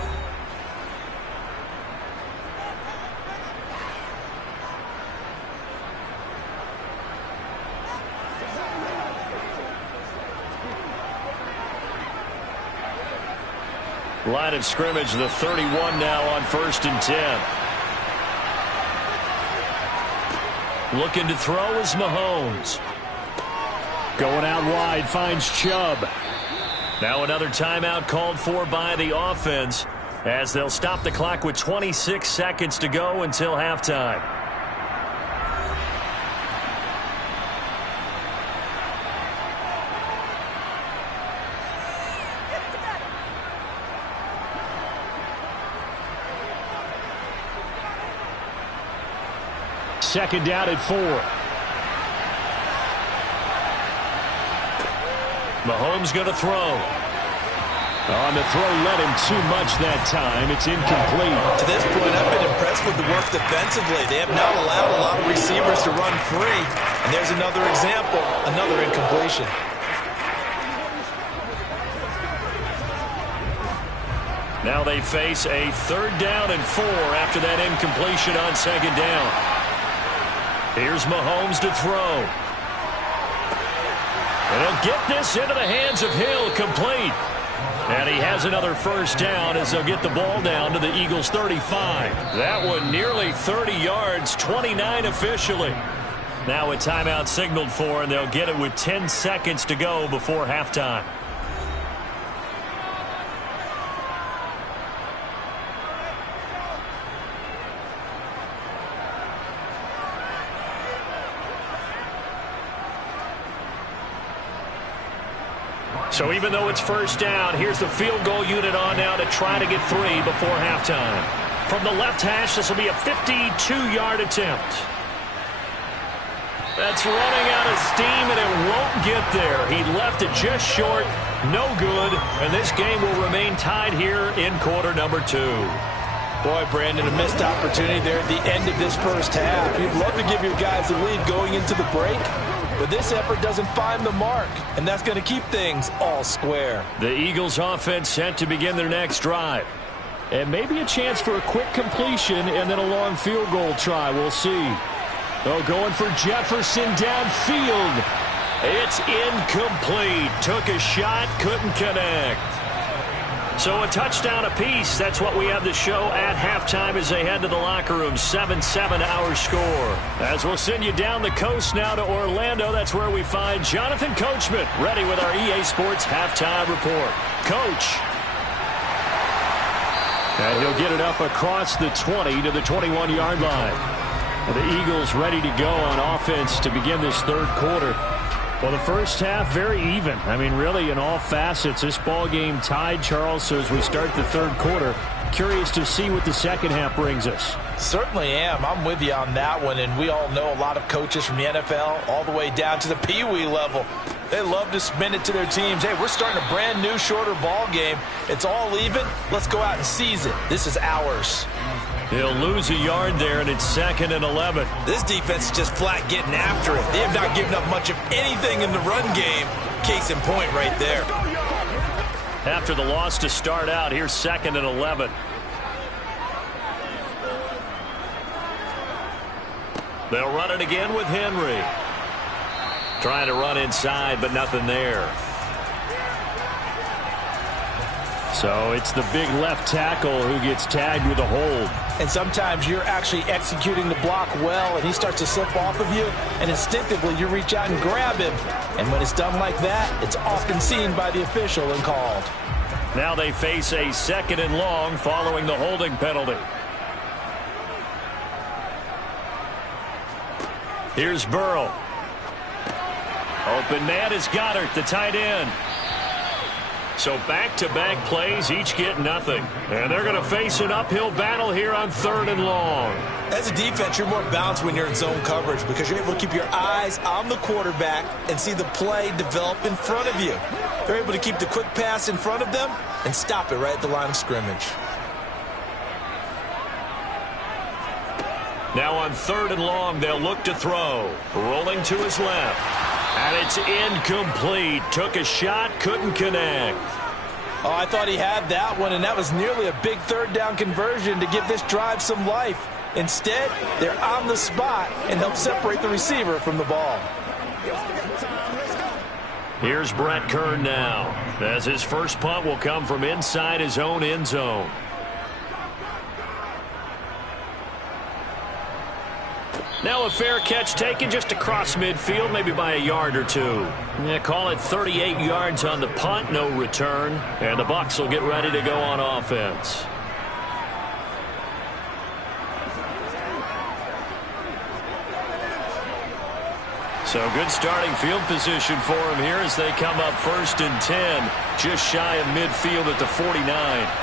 Line of scrimmage, the 31 now on 1st and 10. Looking to throw is Mahomes. Going out wide, finds Chubb. Now another timeout called for by the offense as they'll stop the clock with 26 seconds to go until halftime. Second down at 4. Mahomes going to throw. On the throw, led him too much that time. It's incomplete. To this point, I've been impressed with the work defensively. They have not allowed a lot of receivers to run free. And there's another example, another incompletion. Now they face a 3rd down and 4 after that incompletion on 2nd down. Here's Mahomes to throw. And he'll get this into the hands of Hill, complete. And he has another first down as they'll get the ball down to the Eagles' 35. That one nearly 30 yards, 29 officially. Now a timeout signaled for, and they'll get it with 10 seconds to go before halftime. So even though it's first down, here's the field goal unit on now to try to get 3 before halftime. From the left hash, this will be a 52-yard attempt. That's running out of steam, and it won't get there. He left it just short, no good, and this game will remain tied here in quarter number 2. Boy, Brandon, a missed opportunity there at the end of this first half. You'd love to give your guys the lead going into the break, but this effort doesn't find the mark, and that's going to keep things all square. The Eagles offense set to begin their next drive. And maybe a chance for a quick completion and then a long field goal try. We'll see. Oh, going for Jefferson downfield. It's incomplete. Took a shot, couldn't connect. So a touchdown apiece. That's what we have to show at halftime as they head to the locker room. 7-7 our score. As we'll send you down the coast now to Orlando, that's where we find Jonathan Coachman ready with our EA Sports halftime report. Coach. And he'll get it up across the 20 to the 21-yard line. The Eagles ready to go on offense to begin this third quarter. Well, the first half, very even. I mean, really, in all facets, this ball game tied, Charles. So as we start the third quarter, curious to see what the second half brings us. Certainly am. I'm with you on that one. And we all know a lot of coaches from the NFL all the way down to the Pee-wee level. They love to spin it to their teams. Hey, we're starting a brand new, shorter ball game. It's all even. Let's go out and seize it. This is ours. He'll lose a yard there, and it's 2nd and 11. This defense is just flat getting after it. They have not given up much of anything in the run game. Case in point right there. After the loss to start out, here's 2nd and 11. They'll run it again with Henry. Trying to run inside, but nothing there. So it's the big left tackle who gets tagged with a hold. And sometimes you're actually executing the block well, and he starts to slip off of you, and instinctively you reach out and grab him. And when it's done like that, it's often seen by the official and called. Now they face a 2nd and long following the holding penalty. Here's Burrow. Open man is Goddard, the tight end. So back-to-back plays, each get nothing. And they're going to face an uphill battle here on 3rd and long. As a defense, you're more balanced when you're in zone coverage because you're able to keep your eyes on the quarterback and see the play develop in front of you. They're able to keep the quick pass in front of them and stop it right at the line of scrimmage. Now on 3rd and long, they'll look to throw. Rolling to his left. And it's incomplete. Took a shot, couldn't connect. Oh, I thought he had that one, and that was nearly a big 3rd down conversion to give this drive some life. Instead, they're on the spot and help separate the receiver from the ball. Here's Brett Kern now, as his first punt will come from inside his own end zone. Now a fair catch taken just across midfield, maybe by a yard or 2. Yeah, call it 38 yards on the punt, no return. And the Bucs will get ready to go on offense. So good starting field position for him here as they come up 1st and 10, just shy of midfield at the 49.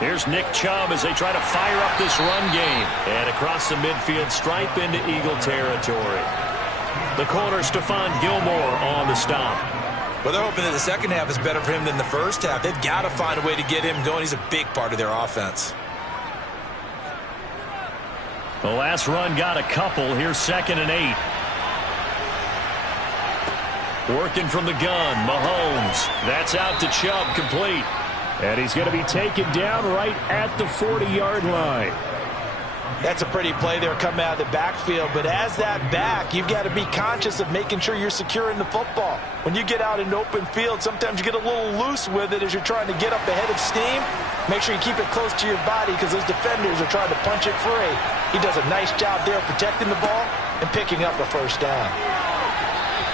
Here's Nick Chubb as they try to fire up this run game. And across the midfield stripe into Eagle territory. The corner, Stephon Gilmore, on the stop. Well, they're hoping that the second half is better for him than the first half. They've got to find a way to get him going. He's a big part of their offense. The last run got a couple. Here's 2nd and 8. Working from the gun, Mahomes. That's out to Chubb, complete. And he's going to be taken down right at the 40-yard line. That's a pretty play there coming out of the backfield. But as that back, you've got to be conscious of making sure you're securing the football. When you get out in open field, sometimes you get a little loose with it as you're trying to get up ahead of steam. Make sure you keep it close to your body because those defenders are trying to punch it free. He does a nice job there protecting the ball and picking up a first down.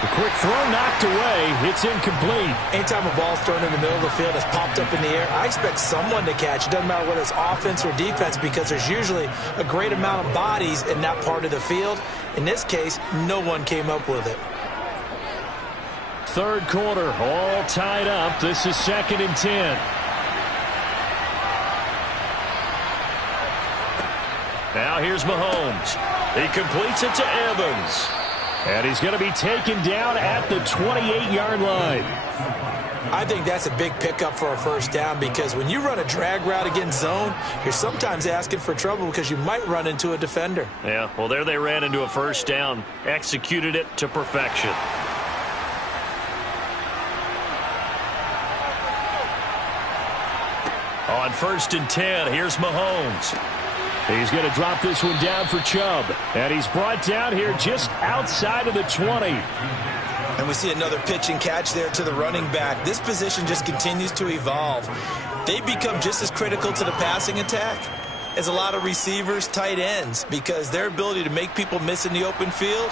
The quick throw knocked away. It's incomplete. Anytime a ball's thrown in the middle of the field that's popped up in the air, I expect someone to catch. It doesn't matter whether it's offense or defense because there's usually a great amount of bodies in that part of the field. In this case, no one came up with it. Third quarter, all tied up. This is 2nd and 10. Now here's Mahomes. He completes it to Evans. And he's going to be taken down at the 28-yard line. I think that's a big pickup for a first down because when you run a drag route against zone, you're sometimes asking for trouble because you might run into a defender. Yeah, well, there they ran into a first down, executed it to perfection. On 1st and 10, here's Mahomes. He's going to drop this one down for Chubb. And he's brought down here just outside of the 20. And we see another pitch and catch there to the running back. This position just continues to evolve. They become just as critical to the passing attack as a lot of receivers, tight ends, because their ability to make people miss in the open field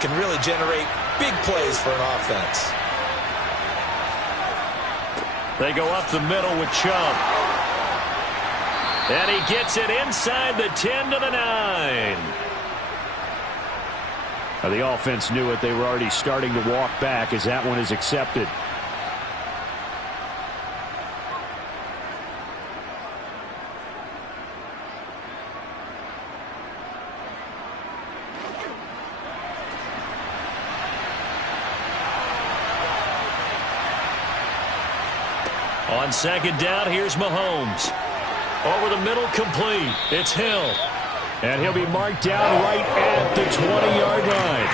can really generate big plays for an offense. They go up the middle with Chubb. And he gets it inside the 10 to the 9. Now, the offense knew it. They were already starting to walk back as that one is accepted. On 2nd down, here's Mahomes. Over the middle, complete. It's Hill. And he'll be marked down right at the 20-yard line.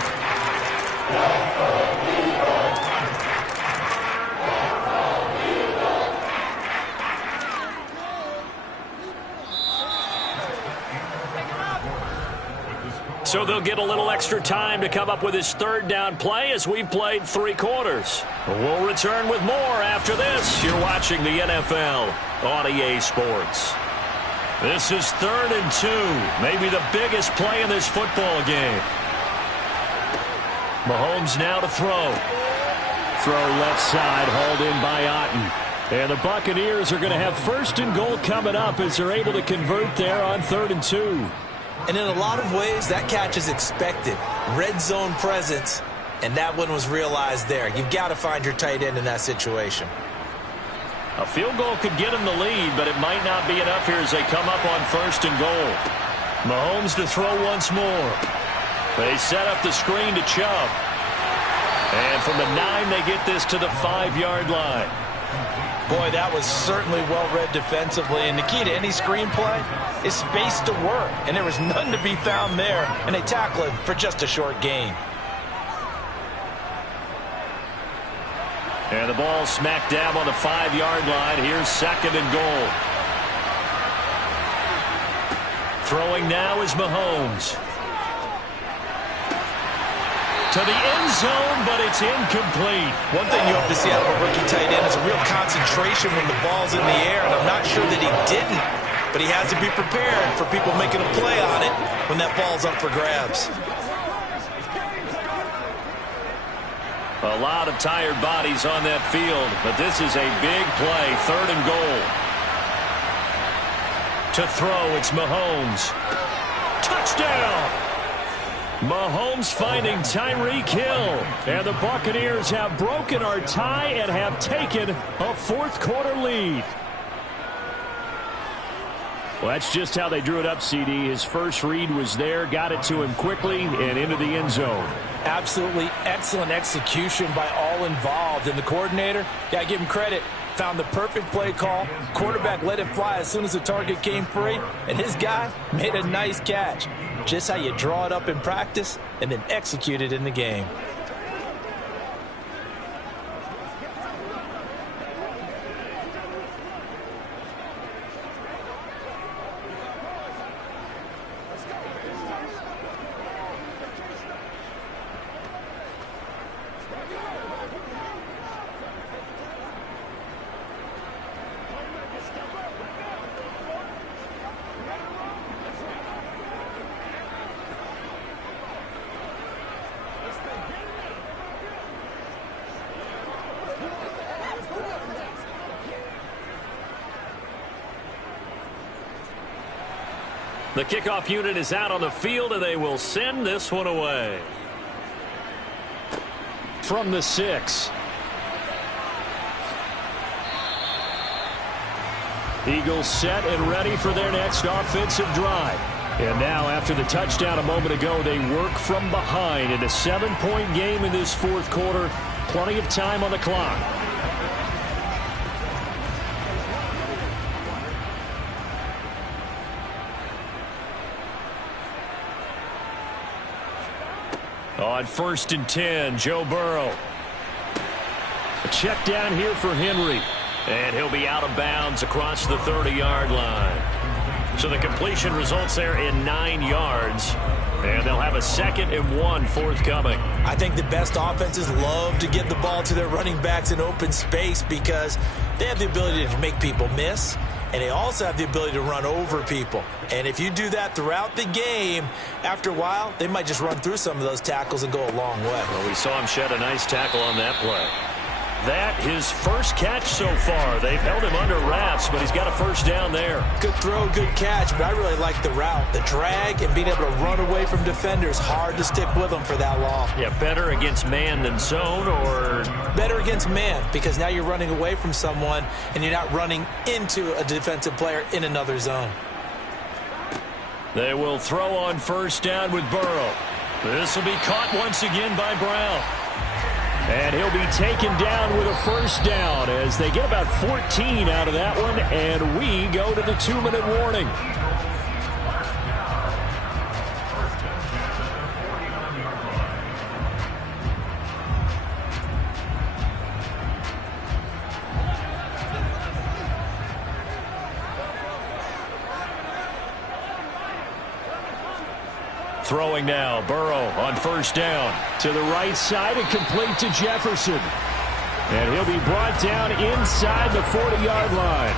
So they'll get a little extra time to come up with his 3rd down play as we've played 3 quarters. We'll return with more after this. You're watching the NFL on EA Sports. This is 3rd and 2. Maybe the biggest play in this football game. Mahomes now to throw. Throw left side, hauled in by Otten. And the Buccaneers are going to have 1st and goal coming up as they're able to convert there on 3rd and 2. And in a lot of ways, that catch is expected. Red zone presence, and that one was realized there. You've got to find your tight end in that situation. A field goal could get them the lead, but it might not be enough here as they come up on 1st and goal. Mahomes to throw once more. They set up the screen to Chubb. And from the 9, they get this to the 5-yard line. Boy, that was certainly well-read defensively. And the key to any screenplay is space to work. And there was none to be found there. And they tackle it for just a short gain. And the ball smack dab on the 5-yard line. Here's 2nd and goal. Throwing now is Mahomes. To the end zone, but it's incomplete. One thing you hope to see out of a rookie tight end is a real concentration when the ball's in the air, and I'm not sure that he didn't, but he has to be prepared for people making a play on it when that ball's up for grabs. A lot of tired bodies on that field, but this is a big play, 3rd and goal. To throw, it's Mahomes. Touchdown! Mahomes finding Tyreek Hill. And the Buccaneers have broken our tie and have taken a 4th quarter lead. Well, that's just how they drew it up, CD. His first read was there, got it to him quickly, and into the end zone. Absolutely excellent execution by all involved. And the coordinator, got to give him credit, found the perfect play call. Quarterback let it fly as soon as the target came free, and his guy made a nice catch. Just how you draw it up in practice and then execute it in the game. The kickoff unit is out on the field, and they will send this one away. From the 6. Eagles set and ready for their next offensive drive. And now, after the touchdown a moment ago, they work from behind in a 7-point game in this fourth quarter. Plenty of time on the clock. On 1st and 10, Joe Burrow. A check down here for Henry. And he'll be out of bounds across the 30-yard line. So the completion results there in 9 yards. And they'll have a 2nd and 1 forthcoming. I think the best offenses love to get the ball to their running backs in open space because they have the ability to make people miss, and they also have the ability to run over people. And if you do that throughout the game, after a while, they might just run through some of those tackles and go a long way. Well, we saw him shed a nice tackle on that play. That, his first catch so far. They've held him under wraps, but he's got a first down there. Good throw, good catch, but I really like the route. The drag and being able to run away from defenders. Hard to stick with them for that long. Yeah, better against man than zone, or? Better against man, because now you're running away from someone and you're not running into a defensive player in another zone. They will throw on 1st down with Burrow. This will be caught once again by Brown. And he'll be taken down with a 1st down as they get about 14 out of that one, and we go to the 2-minute warning. Throwing now, Burrow on 1st down. To the right side and complete to Jefferson. And he'll be brought down inside the 40-yard line.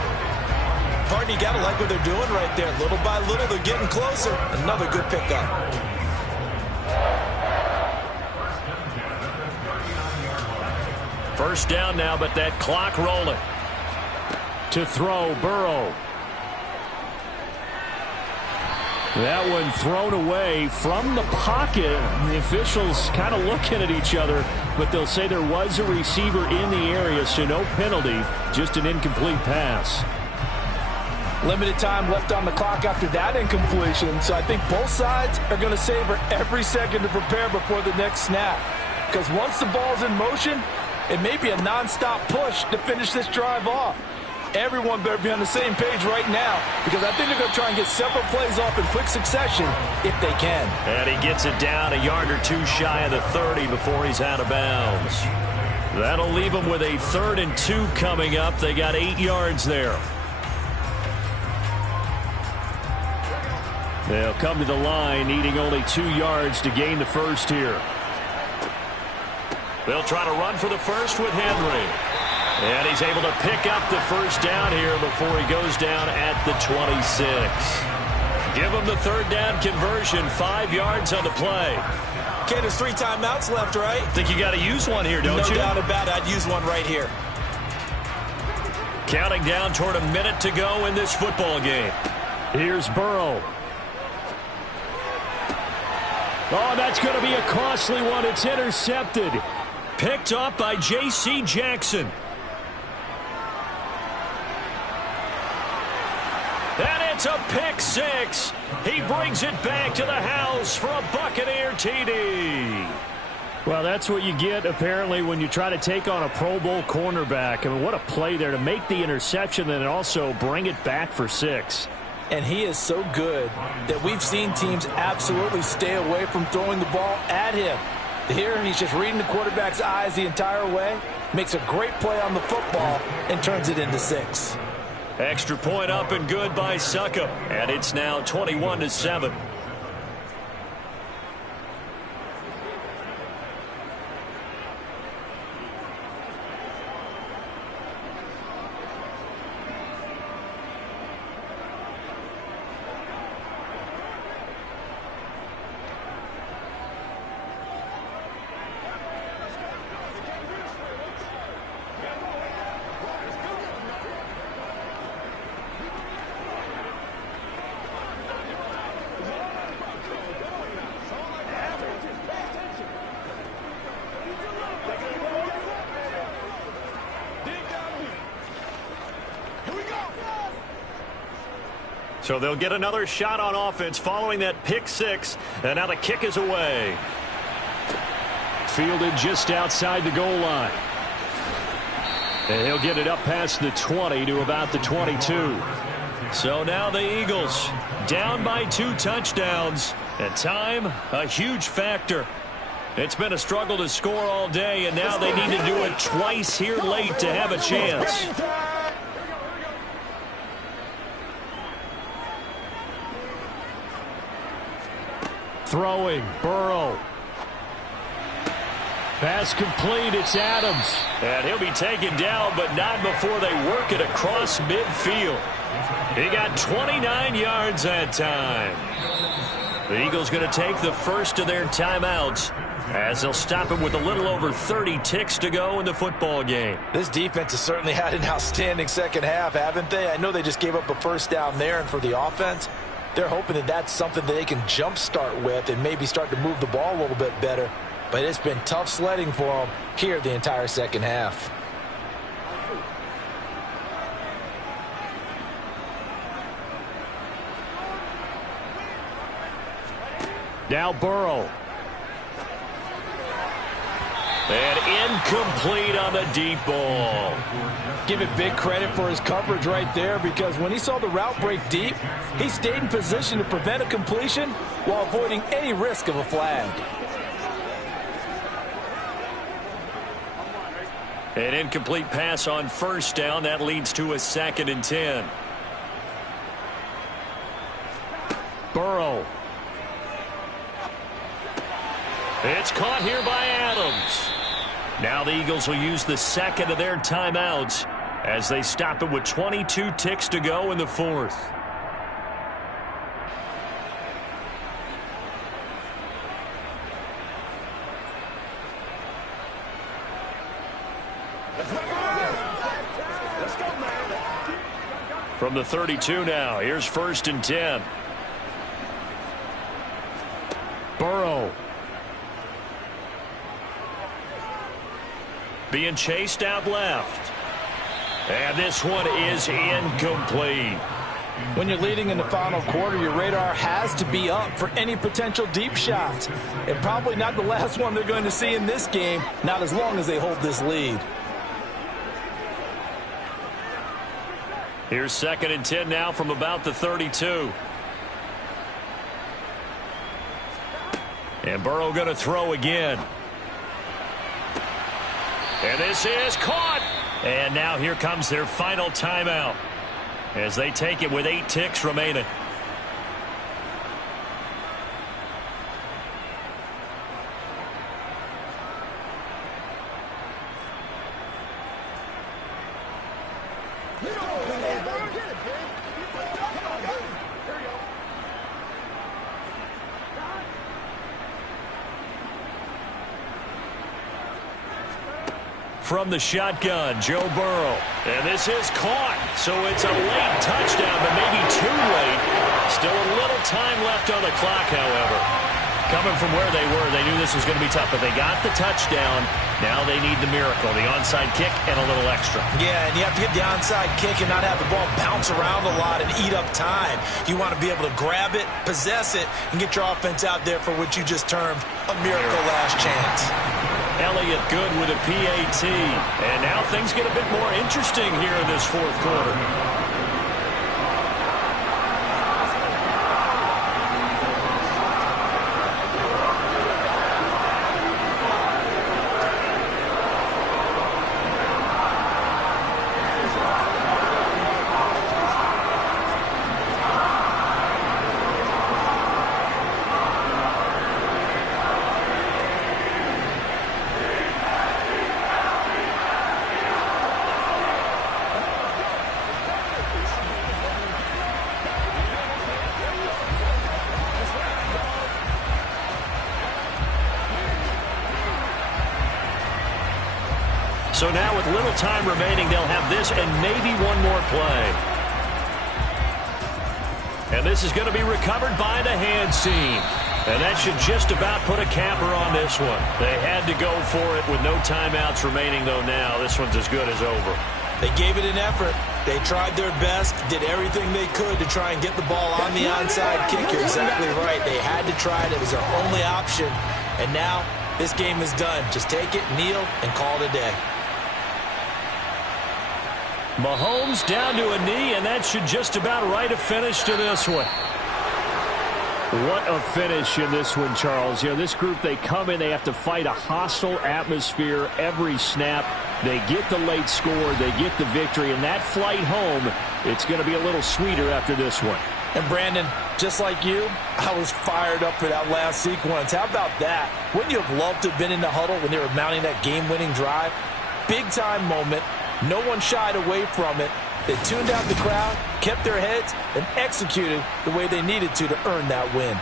Partner, you got to like what they're doing right there. Little by little, they're getting closer. Another good pickup. First down now, but that clock rolling. To throw, Burrow. That one thrown away from the pocket. The officials kind of looking at each other, but they'll say there was a receiver in the area, so no penalty, just an incomplete pass. Limited time left on the clock after that incompletion, so I think both sides are going to savor every second to prepare before the next snap. Because once the ball's in motion, it may be a nonstop push to finish this drive off. Everyone better be on the same page right now because I think they're going to try and get several plays off in quick succession if they can. And he gets it down a yard or two shy of the 30 before he's out of bounds. That'll leave him with a 3rd and 2 coming up. They got 8 yards there. They'll come to the line needing only 2 yards to gain the first here. They'll try to run for the first with Henry. And he's able to pick up the first down here before he goes down at the 26. Give him the 3rd down conversion, 5 yards on the play. Okay, there's 3 timeouts left, right? Think you got to use one here, don't you? No doubt about it. I'd use one right here. Counting down toward a minute to go in this football game. Here's Burrow. Oh, that's going to be a costly one. It's intercepted. Picked up by J.C. Jackson. And it's a pick 6. He brings it back to the house for a Buccaneer TD. Well, that's what you get, apparently, when you try to take on a Pro Bowl cornerback. I mean, what a play there to make the interception and also bring it back for 6. And he is so good that we've seen teams absolutely stay away from throwing the ball at him. Here, he's just reading the quarterback's eyes the entire way, makes a great play on the football, and turns it into 6. Extra point up and good by Succop. And it's now 21-7. So they'll get another shot on offense following that pick six. And now the kick is away. Fielded just outside the goal line. And he'll get it up past the 20 to about the 22. So now the Eagles down by 2 touchdowns. And time, a huge factor. It's been a struggle to score all day, and now they need to do it twice here late to have a chance. Throwing, Burrow. Pass complete, it's Adams. And he'll be taken down, but not before they work it across midfield. He got 29 yards that time. The Eagles going to take the first of their timeouts as they'll stop it with a little over 30 ticks to go in the football game. This defense has certainly had an outstanding second half, haven't they? I know they just gave up a first down there, and for the offense, they're hoping that that's something that they can jumpstart with and maybe start to move the ball a little bit better. But it's been tough sledding for them here the entire second half. Now Burrow. And incomplete on the deep ball. Give it big credit for his coverage right there, because when he saw the route break deep, he stayed in position to prevent a completion while avoiding any risk of a flag. An incomplete pass on first down. That leads to a 2nd and 10. Burrow. It's caught here by Adams. Now the Eagles will use the second of their timeouts as they stop it with 22 ticks to go in the fourth. From the 32 now, here's 1st and 10. Burrow. Being chased out left. And this one is incomplete. When you're leading in the final quarter, your radar has to be up for any potential deep shots. And probably not the last one they're going to see in this game, not as long as they hold this lead. Here's 2nd and 10 now from about the 32. And Burrow going to throw again. And this is caught. And now here comes their final timeout as they take it with 8 ticks remaining. From the shotgun, Joe Burrow. And this is caught. So it's a late touchdown, but maybe too late. Still a little time left on the clock, however. Coming from where they were, they knew this was going to be tough, but they got the touchdown. Now they need the miracle, the onside kick and a little extra. Yeah, and you have to get the onside kick and not have the ball bounce around a lot and eat up time. You want to be able to grab it, possess it, and get your offense out there for what you just termed a miracle last chance. Elliott good with a PAT. And now things get a bit more interesting here in this fourth quarter. So now with little time remaining, they'll have this and maybe one more play. And this is going to be recovered by the hands team. And that should just about put a capper on this one. They had to go for it with no timeouts remaining, though now. This one's as good as over. They gave it an effort. They tried their best, did everything they could to try and get the ball on the onside kick. You're exactly right. They had to try it. It was their only option. And now this game is done. Just take it, kneel, and call it a day. Mahomes down to a knee, and that should just about write a finish to this one. What a finish in this one, Charles. You know, this group, they come in, they have to fight a hostile atmosphere every snap. They get the late score, they get the victory, and that flight home, it's going to be a little sweeter after this one. And Brandon, just like you, I was fired up for that last sequence. How about that? Wouldn't you have loved to have been in the huddle when they were mounting that game-winning drive? Big-time moment. No one shied away from it. They tuned out the crowd, kept their heads, and executed the way they needed to earn that win.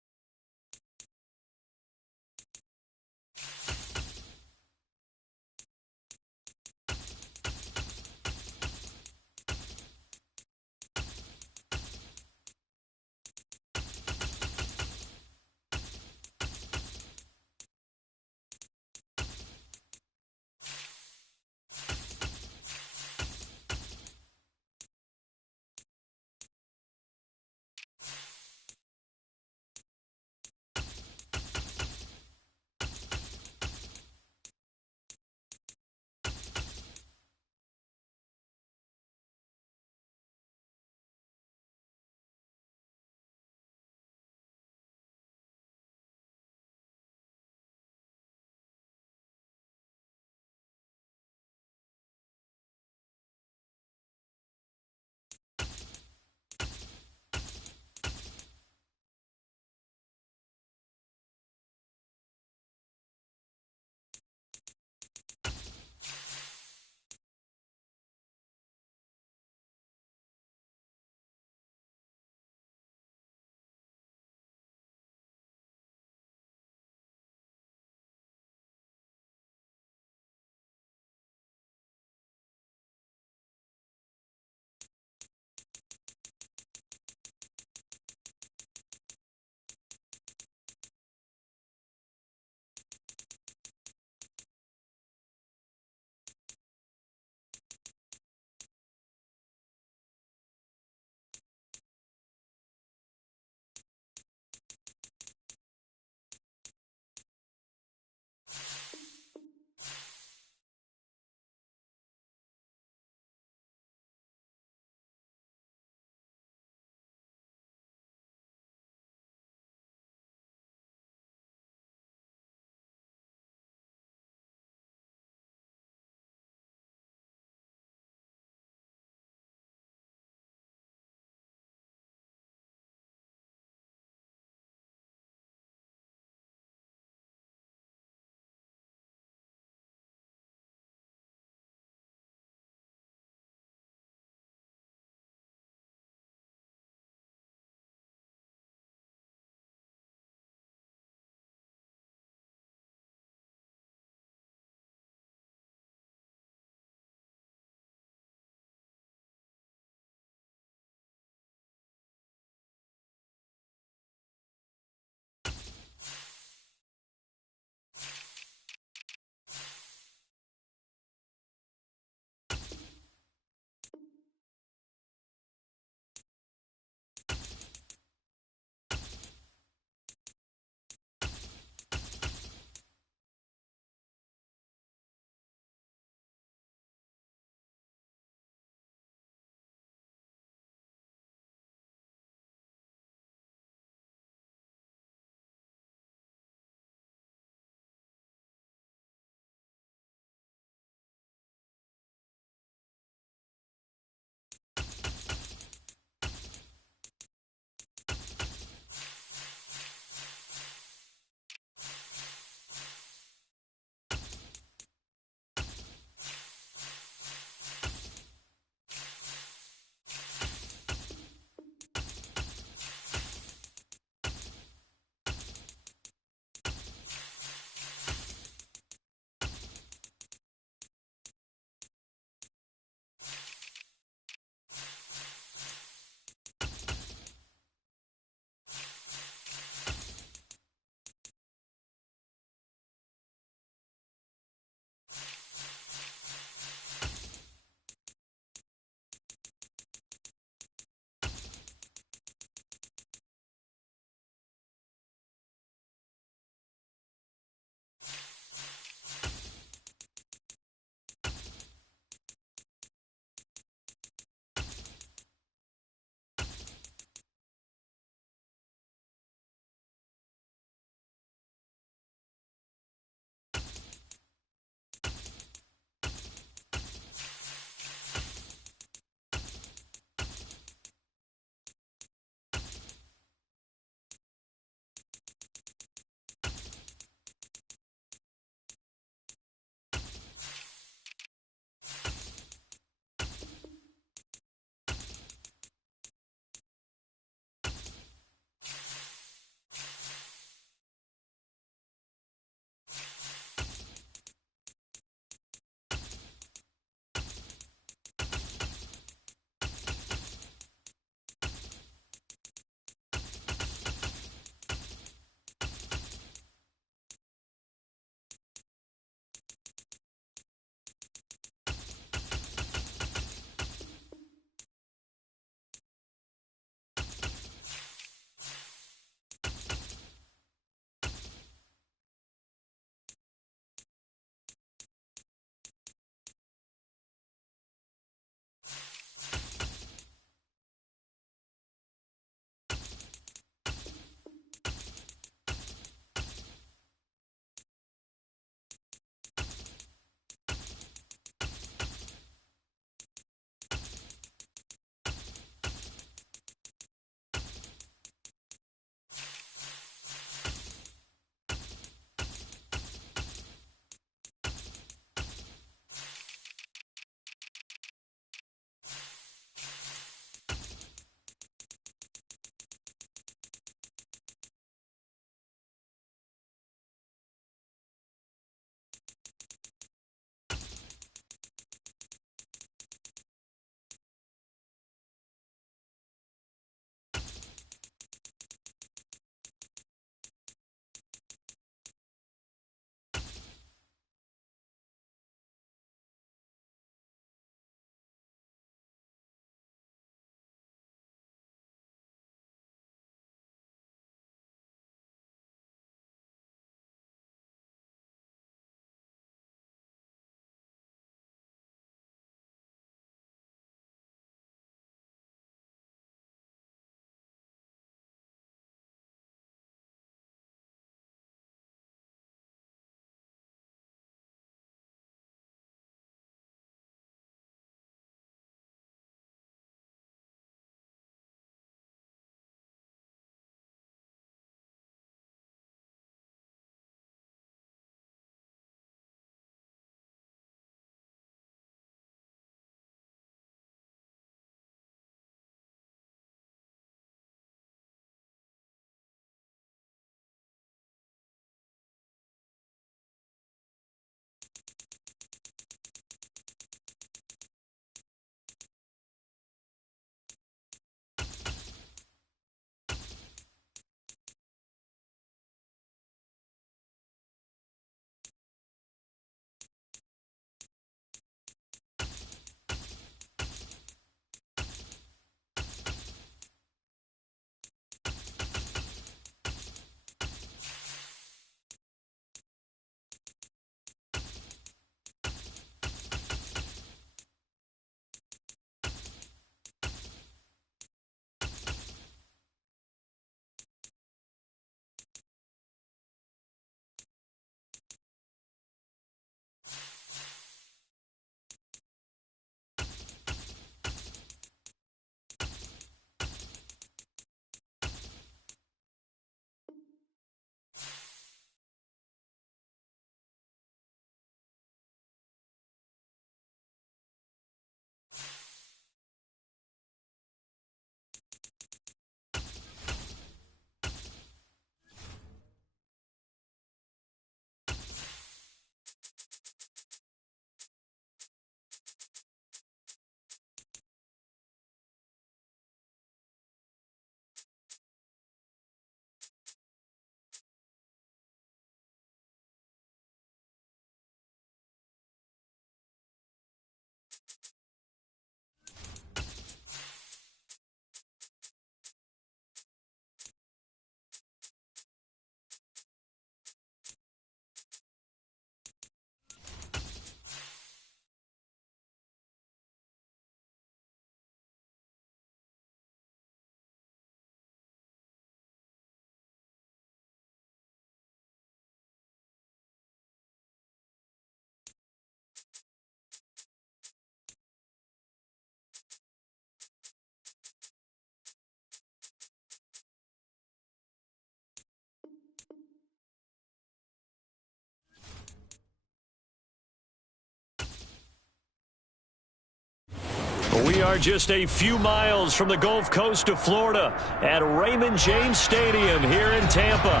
are just a few miles from the Gulf Coast of Florida at Raymond James Stadium here in Tampa.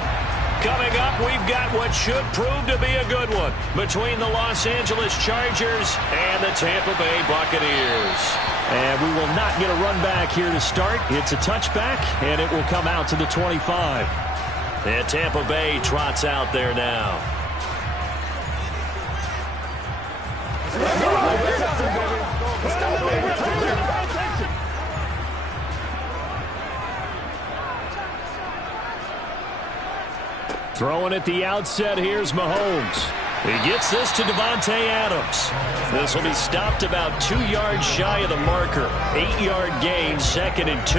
Coming up, we've got what should prove to be a good one between the Los Angeles Chargers and the Tampa Bay Buccaneers. And we will not get a run back here to start. It's a touchback, and it will come out to the 25. And Tampa Bay trots out there now. Throwing at the outset, here's Mahomes. He gets this to Davante Adams. This will be stopped about 2 yards shy of the marker. 8-yard gain, 2nd and 2.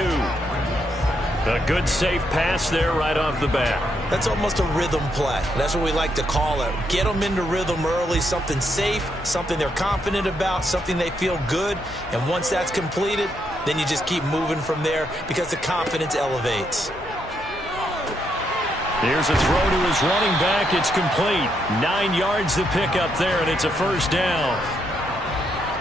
A good safe pass there right off the bat. That's almost a rhythm play. That's what we like to call it. Get them into rhythm early, something safe, something they're confident about, something they feel good. And once that's completed, then you just keep moving from there because the confidence elevates. Here's a throw to his running back. It's complete. 9 yards to pick up there, and it's a first down.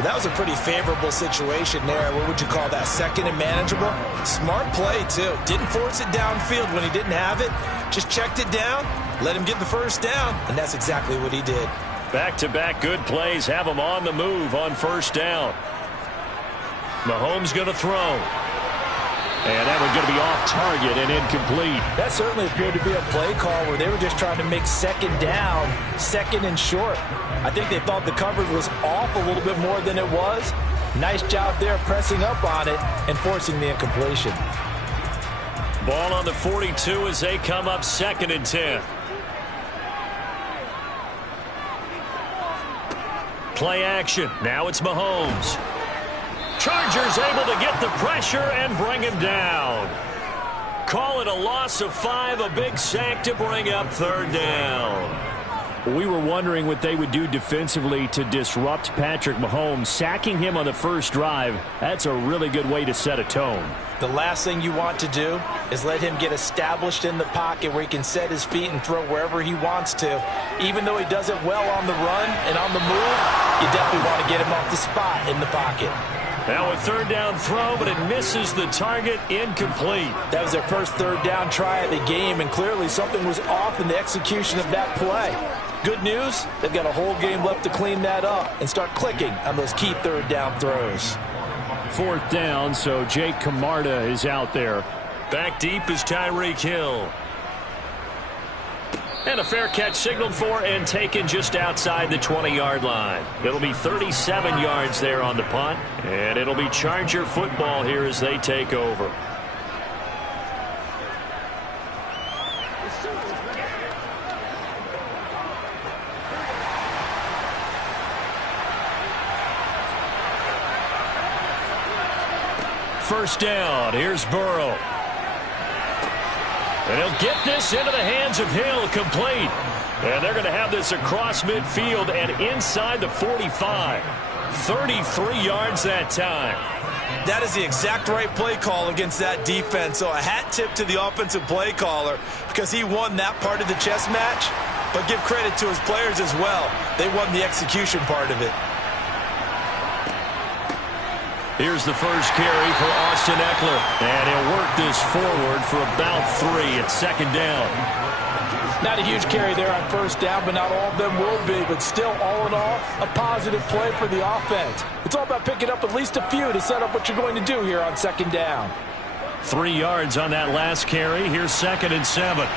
That was a pretty favorable situation there. What would you call that? Second and manageable? Smart play, too. Didn't force it downfield when he didn't have it. Just checked it down, let him get the first down, and that's exactly what he did. Back-to-back good plays have him on the move on first down. Mahomes going to throw. And that one's going to be off target and incomplete. That certainly appeared to be a play call where they were just trying to make second down, second and short. I think they thought the coverage was off a little bit more than it was. Nice job there pressing up on it and forcing the incompletion. Ball on the 42 as they come up 2nd and 10. Play action. Now it's Mahomes. Chargers able to get the pressure and bring him down. Call it a loss of 5, a big sack to bring up 3rd down. We were wondering what they would do defensively to disrupt Patrick Mahomes. Sacking him on the first drive, that's a really good way to set a tone. The last thing you want to do is let him get established in the pocket where he can set his feet and throw wherever he wants to. Even though he does it well on the run and on the move, you definitely want to get him off the spot in the pocket. Now a 3rd down throw, but it misses the target, incomplete. That was their first 3rd down try of the game, and clearly something was off in the execution of that play. Good news, they've got a whole game left to clean that up and start clicking on those key 3rd down throws. 4th down, so Jake Camarda is out there. Back deep is Tyreek Hill. And a fair catch signaled for and taken just outside the 20-yard line. It'll be 37 yards there on the punt, and it'll be Charger football here as they take over. First down, here's Burrow. And he'll get this into the hands of Hill, complete. And they're going to have this across midfield and inside the 45. 33 yards that time. That is the exact right play call against that defense. So a hat tip to the offensive play caller because he won that part of the chess match. But give credit to his players as well. They won the execution part of it. Here's the first carry for Austin Eckler. And he'll work this forward for about 3 at 2nd down. Not a huge carry there on first down, but not all of them will be. But still, all in all, a positive play for the offense. It's all about picking up at least a few to set up what you're going to do here on 2nd down. 3 yards on that last carry. Here's 2nd and 7.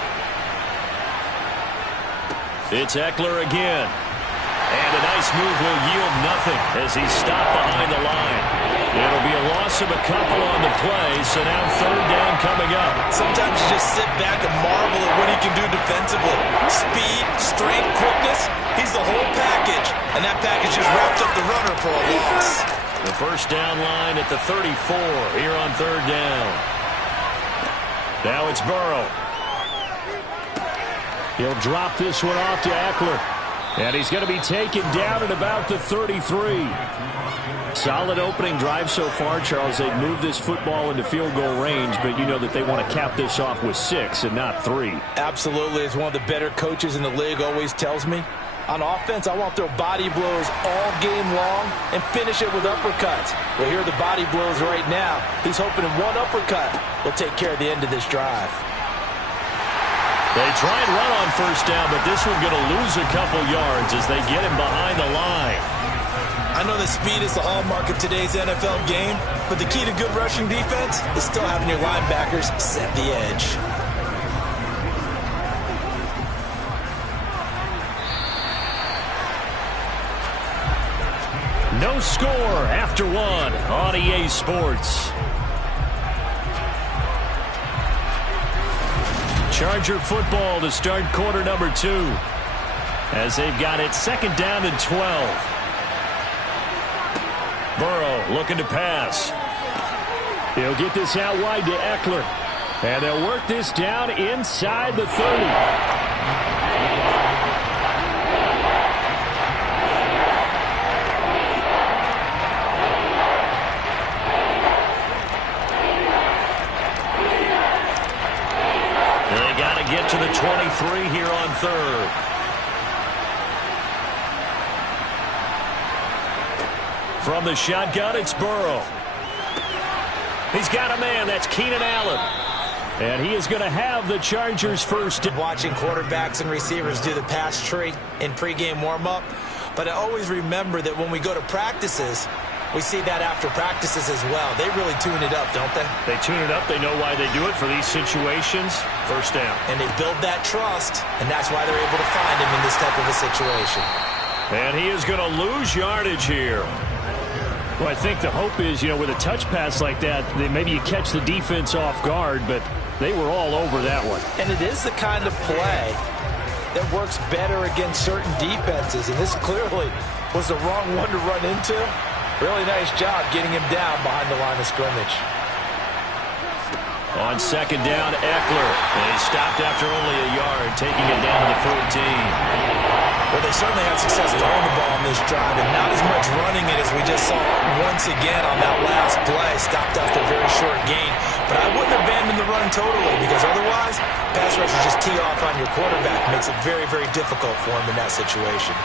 It's Eckler again. And a nice move will yield nothing as he's stopped behind the line. It'll be a loss of a couple on the play, so now 3rd down coming up. Sometimes you just sit back and marvel at what he can do defensively. Speed, strength, quickness, he's the whole package. And that package just wrapped up the runner for a loss. The first down line at the 34 here on 3rd down. Now it's Burrow. He'll drop this one off to Eckler. And he's going to be taken down at about the 33. Solid opening drive so far, Charles. They've moved this football into field goal range, but you know that they want to cap this off with 6 and not 3. Absolutely. As one of the better coaches in the league always tells me, On offense, I want to throw body blows all game long and finish it with uppercuts. Well, here are the body blows right now. He's hoping in one uppercut will take care of the end of this drive. They try and run on first down, but this one's going to lose a couple yards as they get him behind the line. I know that speed is the hallmark of today's NFL game, but the key to good rushing defense is still having your linebackers set the edge. No score after one on EA Sports. Charger football to start quarter number 2 as they've got it second down and 12. Burrow looking to pass. He'll get this out wide to Eckler. And they'll work this down inside the 30. Get to the 23 here on third. From the shotgun, it's Burrow. He's got a man. That's Keenan Allen. And he is going to have the Chargers first. Watching quarterbacks and receivers do the pass tree in pregame warm-up. But I always remember that when we go to practices, we see that after practices as well. They really tune it up, don't they? They tune it up. They know why they do it for these situations. First down. And they build that trust, and that's why they're able to find him in this type of a situation. And he is going to lose yardage here. Well, I think the hope is, with a touch pass like that, maybe you catch the defense off guard, but they were all over that one. And it is the kind of play that works better against certain defenses, and this clearly was the wrong one to run into. Really nice job getting him down behind the line of scrimmage. On second down, Eckler. And he stopped after only a yard, taking it down to the 14. Well, they certainly had success throwing the ball on this drive, and not as much running it as we just saw once again on that last play. Stopped after a very short gain. But I wouldn't abandon the run totally, because otherwise, pass rushers just tee off on your quarterback. Makes it very, very difficult for him in that situation.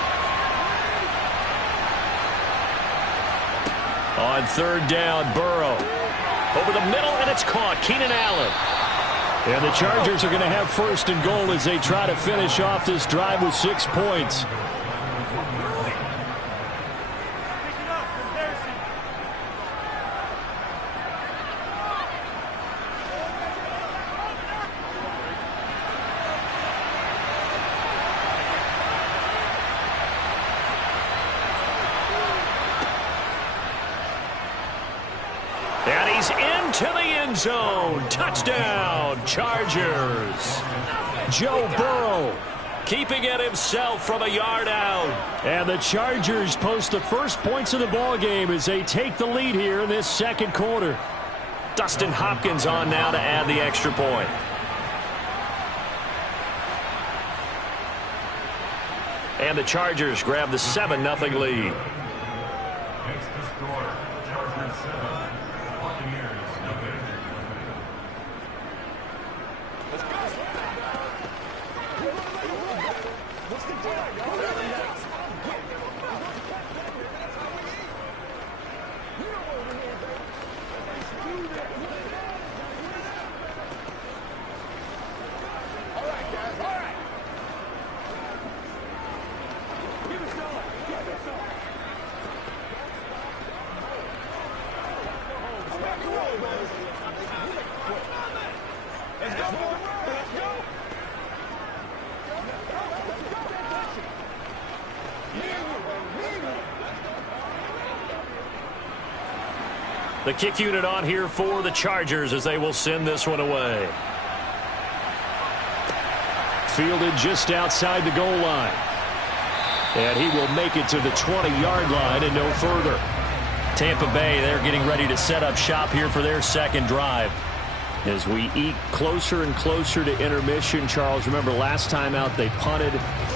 On third down, Burrow. Over the middle, and it's caught. Keenan Allen. And the Chargers are going to have first and goal as they try to finish off this drive with 6 points. And he's into the end zone. Touchdown, Chargers. Joe Burrow keeping it himself from a yard out. And the Chargers post the first points of the ball game as they take the lead here in this second quarter. Dustin Hopkins on now to add the extra point. And the Chargers grab the 7-0 lead. The kick unit on here for the Chargers as they will send this one away. Fielded just outside the goal line. And he will make it to the 20-yard line and no further. Tampa Bay, they're getting ready to set up shop here for their second drive. As we eke closer and closer to intermission, Charles, remember last time out they punted.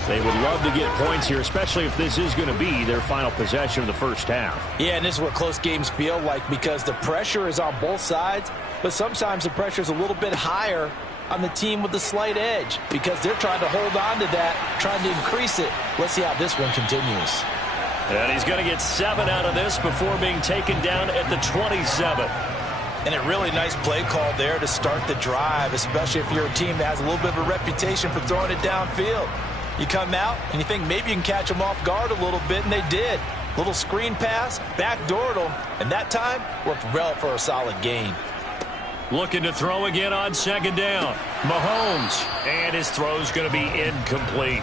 They would love to get points here, especially if this is going to be their final possession of the first half. Yeah, and this is what close games feel like because the pressure is on both sides, but sometimes the pressure is a little bit higher on the team with the slight edge because they're trying to hold on to that, trying to increase it. Let's see how this one continues. And he's going to get 7 out of this before being taken down at the 27. And a really nice play call there to start the drive, especially if you're a team that has a little bit of a reputation for throwing it downfield. You come out and you think maybe you can catch them off guard a little bit, and they did. Little screen pass, backdoored them, and that time worked well for a solid gain. Looking to throw again on second down. Mahomes, and his throw's going to be incomplete.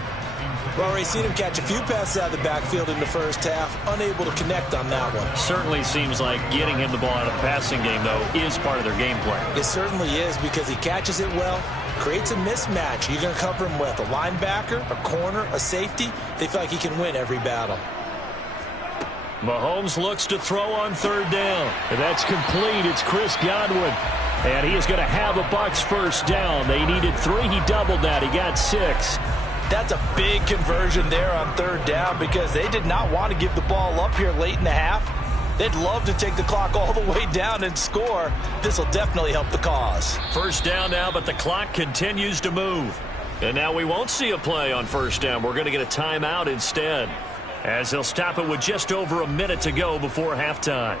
We've already seen him catch a few passes out of the backfield in the first half, unable to connect on that one. Certainly seems like getting him the ball out of the passing game, though, is part of their game plan. It certainly is because he catches it well, creates a mismatch. You're going to cover him with a linebacker, a corner, a safety. They feel like he can win every battle. Mahomes looks to throw on third down. And that's complete. It's Chris Godwin. And he is going to have a Bucs first down. They needed 3. He doubled that. He got 6. That's a big conversion there on third down because they did not want to give the ball up here late in the half. They'd love to take the clock all the way down and score. This will definitely help the cause. First down now, but the clock continues to move. And now we won't see a play on first down. We're going to get a timeout instead, as they'll stop it with just over a minute to go before halftime.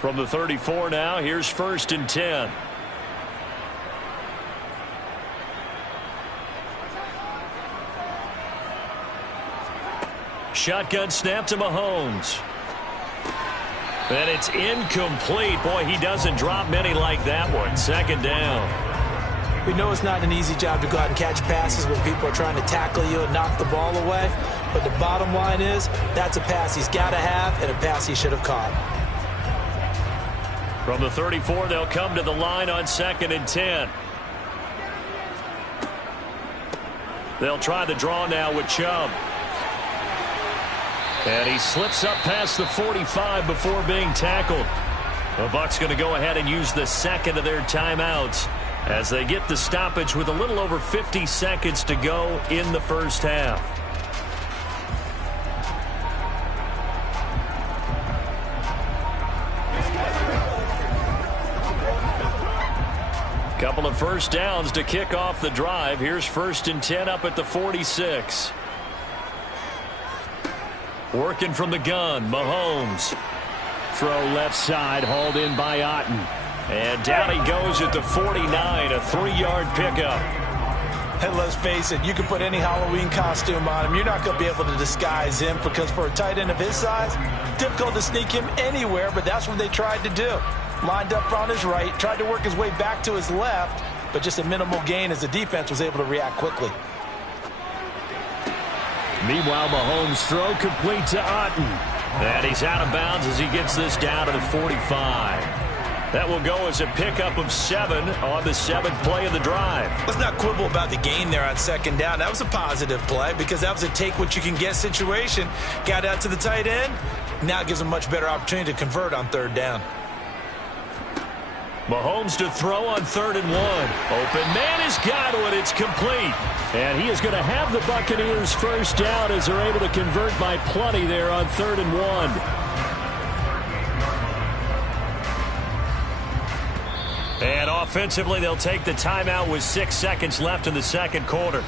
From the 34 now, here's 1st and 10. Shotgun snap to Mahomes. And it's incomplete. Boy, he doesn't drop many like that one. Second down. We know it's not an easy job to go out and catch passes when people are trying to tackle you and knock the ball away. But the bottom line is, that's a pass he's got to have and a pass he should have caught. From the 34, they'll come to the line on 2nd and 10. They'll try the draw now with Chubb. And he slips up past the 45 before being tackled. The Bucs going to go ahead and use the second of their timeouts as they get the stoppage with a little over 50 seconds to go in the first half. Couple of first downs to kick off the drive. Here's 1st and 10 up at the 46. Working from the gun, Mahomes. Throw left side, hauled in by Otten. And down he goes at the 49, a 3-yard pickup. And let's face it, you can put any Halloween costume on him. You're not going to be able to disguise him because for a tight end of his size, difficult to sneak him anywhere, but that's what they tried to do. Lined up on his right, tried to work his way back to his left, but just a minimal gain as the defense was able to react quickly. Meanwhile, Mahomes' throw complete to Otten. And he's out of bounds as he gets this down to the 45. That will go as a pickup of 7 on the 7th play of the drive. Let's not quibble about the gain there on second down. That was a positive play because that was a take-what-you-can-get situation. Got out to the tight end. Now it gives him a much better opportunity to convert on third down. Mahomes to throw on 3rd and 1. Open man is Godwin. It's complete. And he is going to have the Buccaneers first down as they're able to convert by plenty there on 3rd and 1. And offensively, they'll take the timeout with 6 seconds left in the second quarter.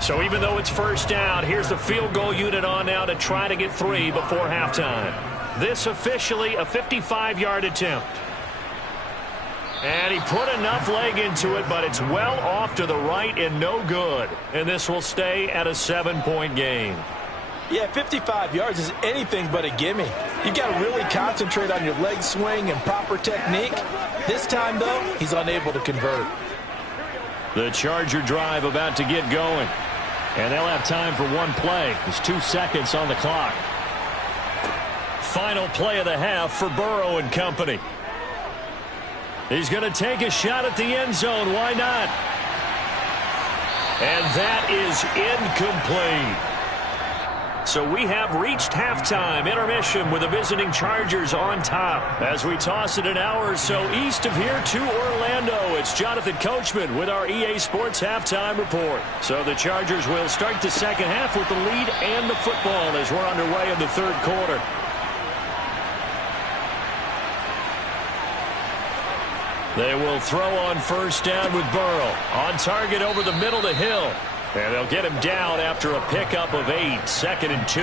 So even though it's first down, here's the field goal unit on now to try to get 3 before halftime. This officially a 55-yard attempt. And he put enough leg into it, but it's well off to the right and no good. And this will stay at a 7-point game. Yeah, 55 yards is anything but a gimme. You've got to really concentrate on your leg swing and proper technique. This time, though, he's unable to convert. The Charger drive about to get going. And they'll have time for one play. There's 2 seconds on the clock. Final play of the half for Burrow and company. He's going to take a shot at the end zone. Why not? And that is incomplete. So we have reached halftime intermission with the visiting Chargers on top. As we toss it an hour or so east of here to Orlando, it's Jonathan Coachman with our EA Sports Halftime Report. So the Chargers will start the second half with the lead and the football as we're underway in the third quarter. They will throw on first down with Burrow. On target over the middle to Hill. And they'll get him down after a pickup of 8, 2nd and 2.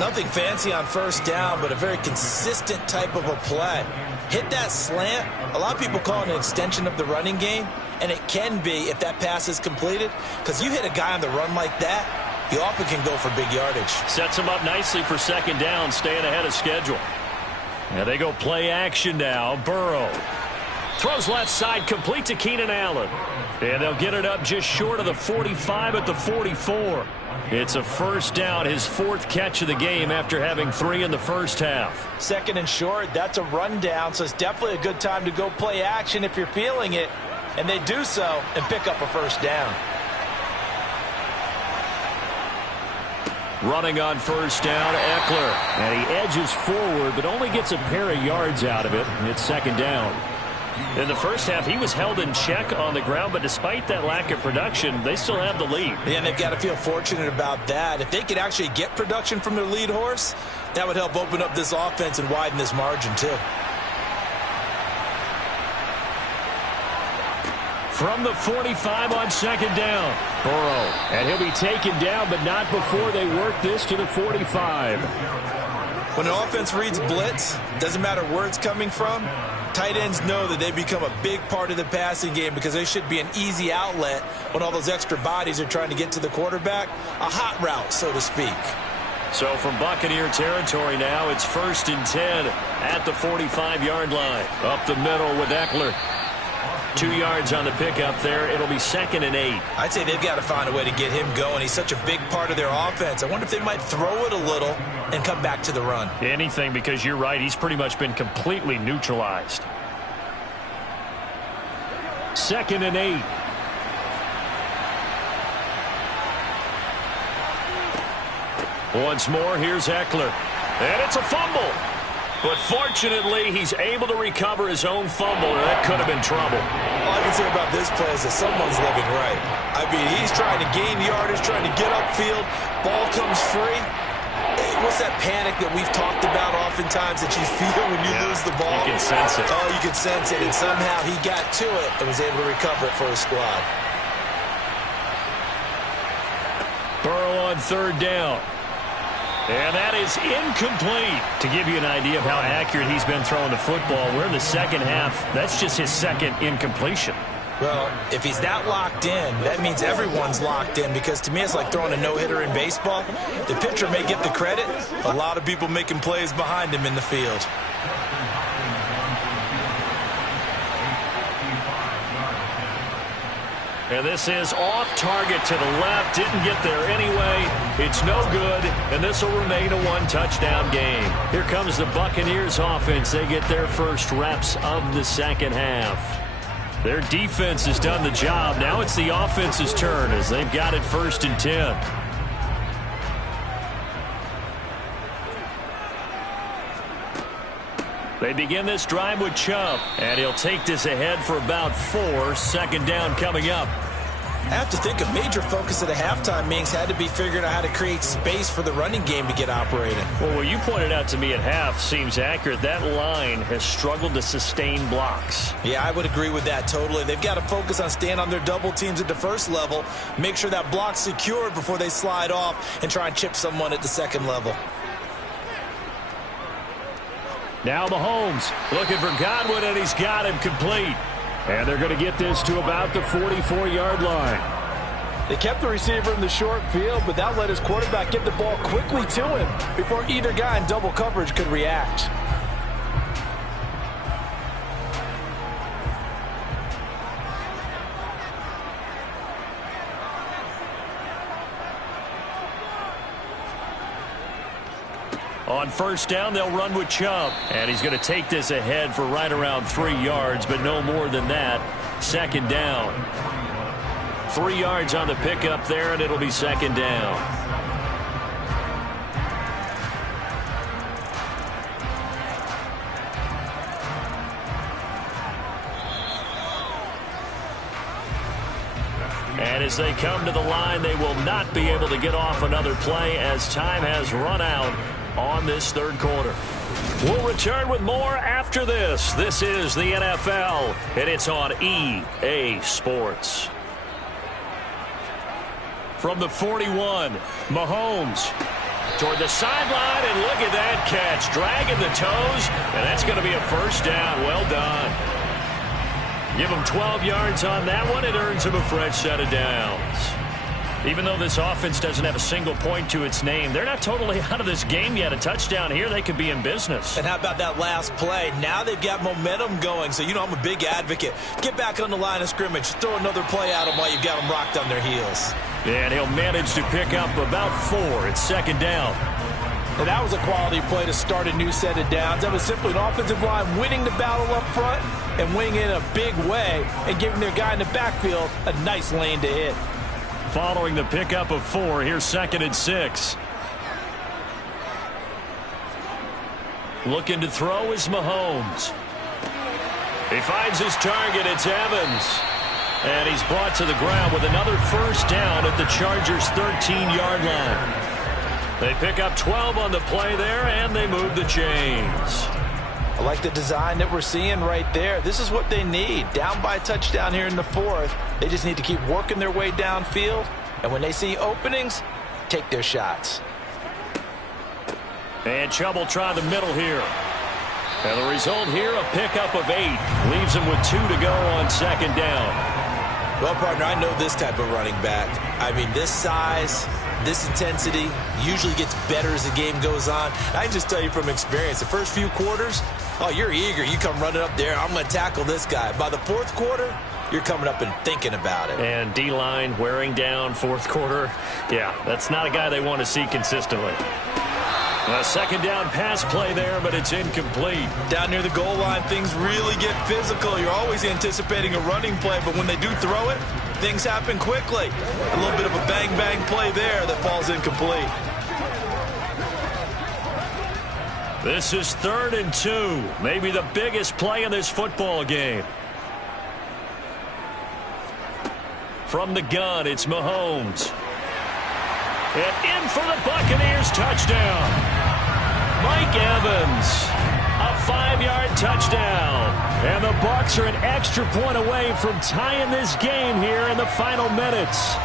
Nothing fancy on first down, but a very consistent type of a play. Hit that slant. A lot of people call it an extension of the running game, and it can be if that pass is completed, because you hit a guy on the run like that, he often can go for big yardage. Sets him up nicely for second down, staying ahead of schedule. Now they go play action now. Burrow throws left side, complete to Keenan Allen. And they'll get it up just short of the 45 at the 44. It's a first down, his 4th catch of the game after having 3 in the first half. 2nd and short, that's a rundown, so it's definitely a good time to go play action if you're feeling it. And they do so and pick up a first down. Running on first down, Eckler. And he edges forward, but only gets a pair of yards out of it. It's second down. In the first half, he was held in check on the ground, but despite that lack of production, they still have the lead. Yeah, and they've got to feel fortunate about that. If they could actually get production from their lead horse, that would help open up this offense and widen this margin, too. From the 45 on second down, Burrow. And he'll be taken down, but not before they work this to the 45. When an offense reads blitz, doesn't matter where it's coming from, tight ends know that they become a big part of the passing game because they should be an easy outlet when all those extra bodies are trying to get to the quarterback. A hot route, so to speak. So from Buccaneer territory now, it's 1st and 10 at the 45-yard line. Up the middle with Eckler. 2 yards on the pickup there. It'll be 2nd and 8. I'd say they've got to find a way to get him going. He's such a big part of their offense. I wonder if they might throw it a little and come back to the run. Anything, because you're right. He's pretty much been completely neutralized. 2nd and 8. Once more, here's Eckler. And it's a fumble. But fortunately, he's able to recover his own fumble, and that could have been trouble. All I can say about this play is that someone's living right. I mean, he's trying to gain yardage, trying to get upfield. Ball comes free. What's that panic that we've talked about oftentimes that you feel when you lose the ball? You can sense it. Oh, you can sense it, and somehow he got to it and was able to recover it for his squad. Burrow on third down. And that is incomplete. To give you an idea of how accurate he's been throwing the football, we're in the second half. That's just his 2nd incompletion. Well, if he's that locked in, that means everyone's locked in, because to me it's like throwing a no-hitter in baseball. The pitcher may get the credit. A lot of people making plays behind him in the field. And this is off target to the left. Didn't get there anyway. It's no good, and this will remain a 1-touchdown game. Here comes the Buccaneers offense. They get their first reps of the second half. Their defense has done the job. Now it's the offense's turn as they've got it 1st and 10. They begin this drive with Chubb, and he'll take this ahead for about 4. 2nd down coming up. I have to think a major focus of the halftime meetings had to be figuring out how to create space for the running game to get operating. Well, what you pointed out to me at half seems accurate. That line has struggled to sustain blocks. Yeah, I would agree with that totally. They've got to focus on staying on their double teams at the first level, make sure that block's secured before they slide off and try and chip someone at the second level. Now Mahomes looking for Godwin, and he's got him complete. And they're going to get this to about the 44-yard line. They kept the receiver in the short field, but that let his quarterback get the ball quickly to him before either guy in double coverage could react. On first down, they'll run with Chubb. And he's going to take this ahead for right around 3 yards, but no more than that. Second down. 3 yards on the pickup there, and it'll be second down. And as they come to the line, they will not be able to get off another play as time has run out on this third quarter. We'll return with more after this. This is the NFL, and it's on EA Sports. From the 41, Mahomes toward the sideline, and look at that catch. Dragging the toes, and that's going to be a first down. Well done. Give him 12 yards on that one. It earns him a fresh set of downs. Even though this offense doesn't have a single point to its name, they're not totally out of this game yet. A touchdown here, they could be in business. And how about that last play? Now they've got momentum going, so I'm a big advocate. Get back on the line of scrimmage. Throw another play at them while you've got them rocked on their heels. And he'll manage to pick up about 4. It's second down. And that was a quality play to start a new set of downs. That was simply an offensive line winning the battle up front and winning in a big way and giving their guy in the backfield a nice lane to hit. Following the pickup of 4, here's second and 6. Looking to throw is Mahomes. He finds his target. It's Evans. And he's brought to the ground with another first down at the Chargers' 13-yard line. They pick up 12 on the play there, and they move the chains. I like the design that we're seeing right there. This is what they need. Down by a touchdown here in the 4th. They just need to keep working their way downfield. And when they see openings, take their shots. And Chubb will try the middle here. And the result here, a pickup of 8. Leaves him with 2 to go on second down. Well, partner, I know this type of running back. I mean, this size, this intensity usually gets better as the game goes on. I can just tell you from experience, the first few quarters, oh, you're eager. You come running up there. I'm going to tackle this guy. By the 4th quarter, you're coming up and thinking about it. And D-line wearing down 4th quarter. Yeah, that's not a guy they want to see consistently. A second down pass play there, but it's incomplete. Down near the goal line, things really get physical. You're always anticipating a running play, but when they do throw it, things happen quickly. A little bit of a bang-bang play there that falls incomplete. This is 3rd and 2. Maybe the biggest play in this football game. From the gun, it's Mahomes. And in for the Buccaneers touchdown. Mike Evans, a 5-yard touchdown. And the Bucs are an extra point away from tying this game here in the final minutes.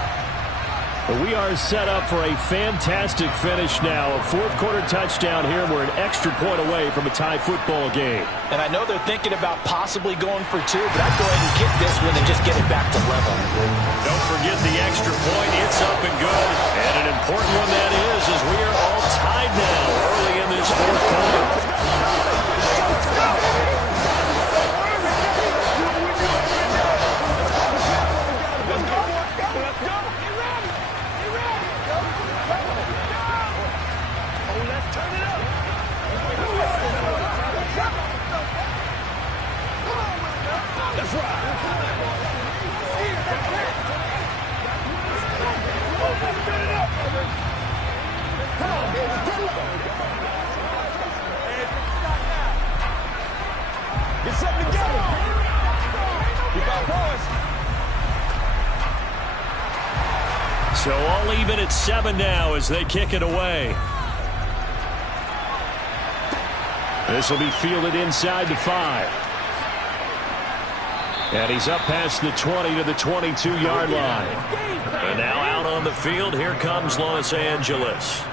We are set up for a fantastic finish now. A 4th quarter touchdown here. We're an extra point away from a tie football game. And I know they're thinking about possibly going for 2, but I'd go ahead and kick this one and just get it back to level. Don't forget the extra point. It's up and good. And an important one that is, as we are all tied now early in this 4th quarter. So all even at 7 now as they kick it away. This will be fielded inside the 5. And he's up past the 20 to the 22-yard line. And now out on the field, here comes Los Angeles.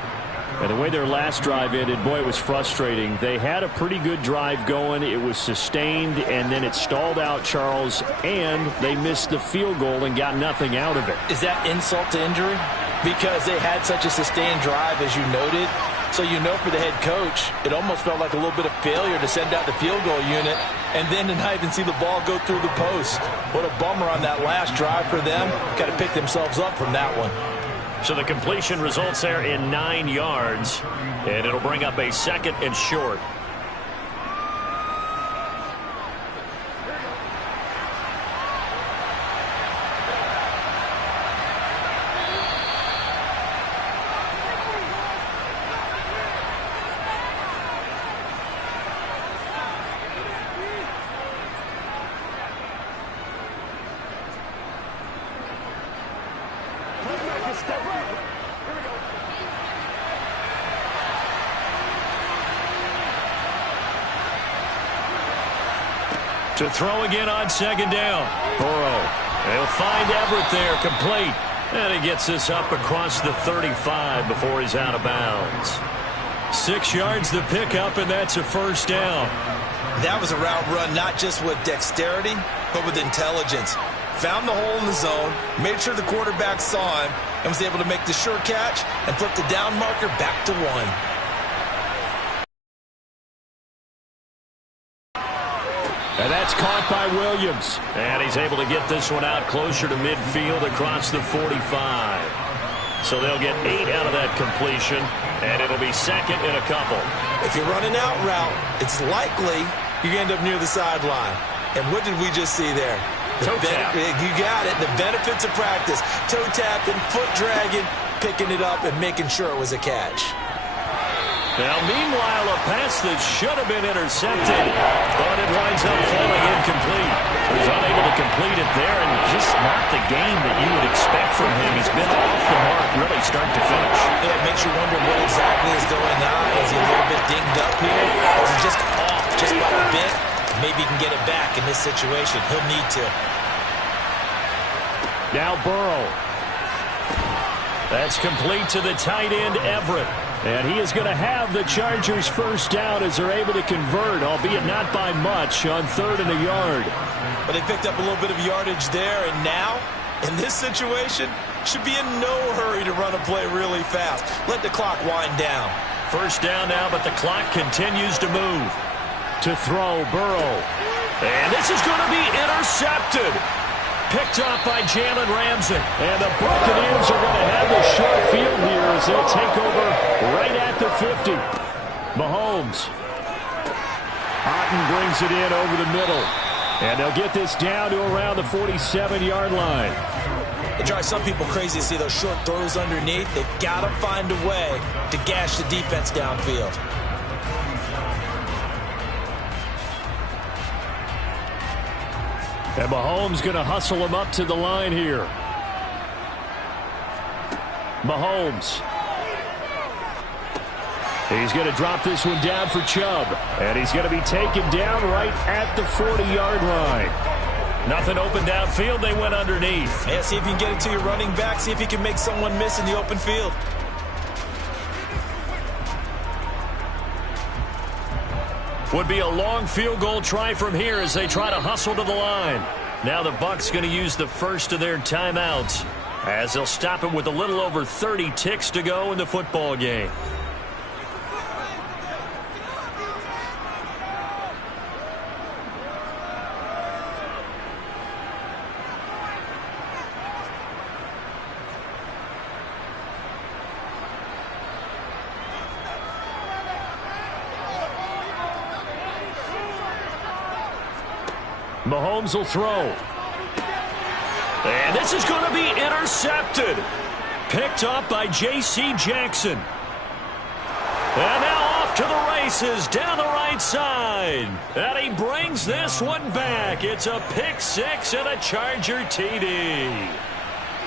And the way their last drive ended, boy, it was frustrating. They had a pretty good drive going. It was sustained, and then it stalled out, Charles, and they missed the field goal and got nothing out of it. Is that insult to injury? Because they had such a sustained drive, as you noted. So you know for the head coach, it almost felt like a little bit of failure to send out the field goal unit and then to not even see the ball go through the post. What a bummer on that last drive for them. Got to pick themselves up from that one. So the completion results there in 9 yards, and it'll bring up a 2nd and short. To throw again on 2nd down. Burrow. They'll find Everett there, complete. And he gets this up across the 35 before he's out of bounds. 6 yards the pickup, and that's a 1st down. That was a route run not just with dexterity, but with intelligence. Found the hole in the zone, made sure the quarterback saw him, and was able to make the sure catch and flip the down marker back to 1. And that's caught by Williams. And he's able to get this one out closer to midfield across the 45. So they'll get 8 out of that completion, and it'll be 2nd and a couple. If you're running out route, it's likely you end up near the sideline. And what did we just see there? Toe tap. You got it. The benefits of practice. Toe tapping, foot dragging, picking it up, and making sure it was a catch. Now, meanwhile, a pass that should have been intercepted, but it winds up falling incomplete. He's unable to complete it there, and just not the game that you would expect from him. He's been off the mark, really, start to finish. Yeah, it makes you wonder what exactly is going on. Is he a little bit dinged up here? Or is he just off just by a bit? Maybe he can get it back in this situation. He'll need to. Now Burrow. That's complete to the tight end, Everett. And he is going to have the Chargers' 1st down as they're able to convert, albeit not by much, on 3rd and a yard. But they picked up a little bit of yardage there, and now, in this situation, should be in no hurry to run a play really fast. Let the clock wind down. 1st down now, but the clock continues to move. To throw, Burrow. And this is going to be intercepted. Picked off by Jalen Ramsey. And the Buccaneers are going to have the short field here as they'll take over right at the 50. Mahomes. Otten brings it in over the middle. And they'll get this down to around the 47-yard line. It drives some people crazy to see those short throws underneath. They've got to find a way to gash the defense downfield. And Mahomes going to hustle him up to the line here. Mahomes. He's going to drop this one down for Chubb. And he's going to be taken down right at the 40-yard line. Nothing open downfield. They went underneath. Yeah, see if you can get it to your running back. See if you can make someone miss in the open field. Would be a long field goal try from here as they try to hustle to the line. Now the Bucs going to use the first of their timeouts as they'll stop it with a little over 30 ticks to go in the football game. Mahomes will throw. And this is going to be intercepted. Picked up by J.C. Jackson. And now off to the races down the right side. And he brings this one back. It's a pick six and a Charger TD.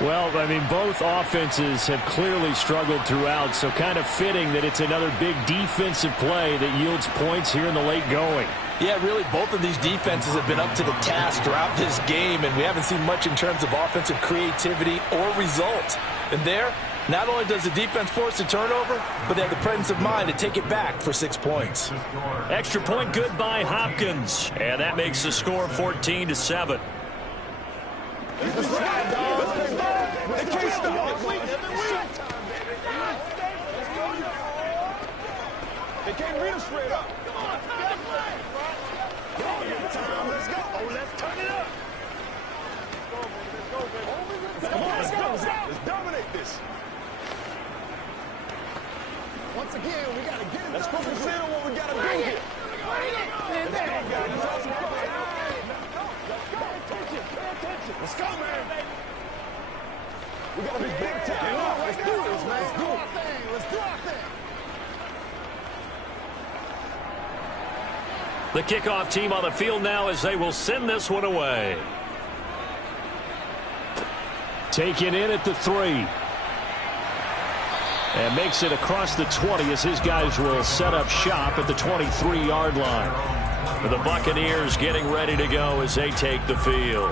Well, I mean, both offenses have clearly struggled throughout, so kind of fitting that it's another big defensive play that yields points here in the late going. Yeah, really, both of these defenses have been up to the task throughout this game, and we haven't seen much in terms of offensive creativity or results. And there, not only does the defense force a turnover, but they have the presence of mind to take it back for 6 points. Extra point good by Hopkins, and that makes the score 14-7. They can't read us straight up. Come on, let's go. Oh, let's turn it up. Let's go, baby. Let's go, baby. Come on, let's go. Let's dominate this. once again, we got to get it. Let's focus in on what we got to do here. Let's go, guys. Pay attention. Let's go, man. We got to be big time. Let's do this, man. Let's do our thing. Let's do our thing. The kickoff team on the field now as they will send this one away. Taken in at the 3. And makes it across the 20 as his guys will set up shop at the 23-yard line. The Buccaneers getting ready to go as they take the field.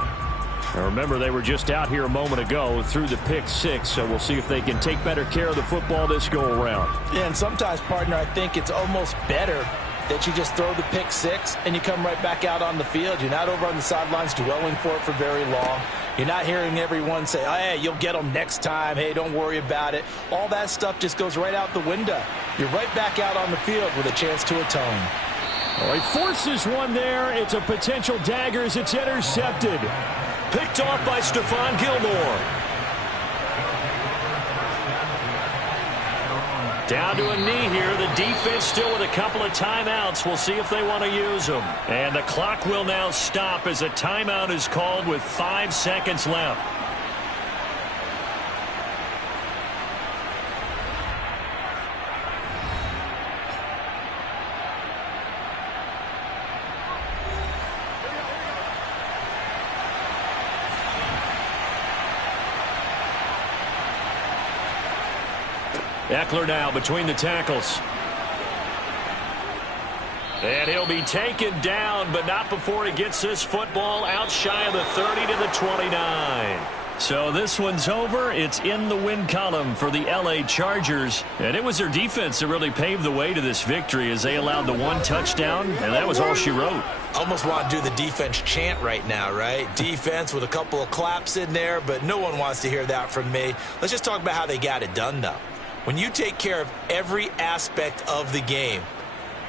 Now remember, they were just out here a moment ago through the pick 6, so we'll see if they can take better care of the football this go-around. Yeah, and sometimes, partner, I think it's almost better that you just throw the pick 6 and you come right back out on the field. You're not over on the sidelines dwelling for it for very long. You're not hearing everyone say, oh, hey, you'll get them next time. Hey, don't worry about it. All that stuff just goes right out the window. You're right back out on the field with a chance to atone. Well, he forces one there. It's a potential dagger as it's intercepted. Picked off by Stephon Gilmore. Down to a knee here. The defense still with a couple of timeouts. We'll see if they want to use them. And the clock will now stop as a timeout is called with 5 seconds left. Eckler now between the tackles. And he'll be taken down, but not before he gets this football out shy of the 30 to the 29. So this one's over. It's in the win column for the L.A. Chargers. And it was their defense that really paved the way to this victory as they allowed the 1 touchdown, and that was all she wrote. Almost want to do the defense chant right now, right? Defense with a couple of claps in there, but no one wants to hear that from me. Let's just talk about how they got it done, though. When you take care of every aspect of the game,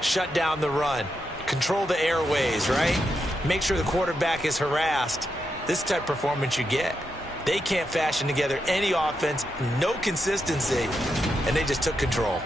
shut down the run, control the airways, right? Make sure the quarterback is harassed. This type of performance you get. They can't fashion together any offense, no consistency, and they just took control.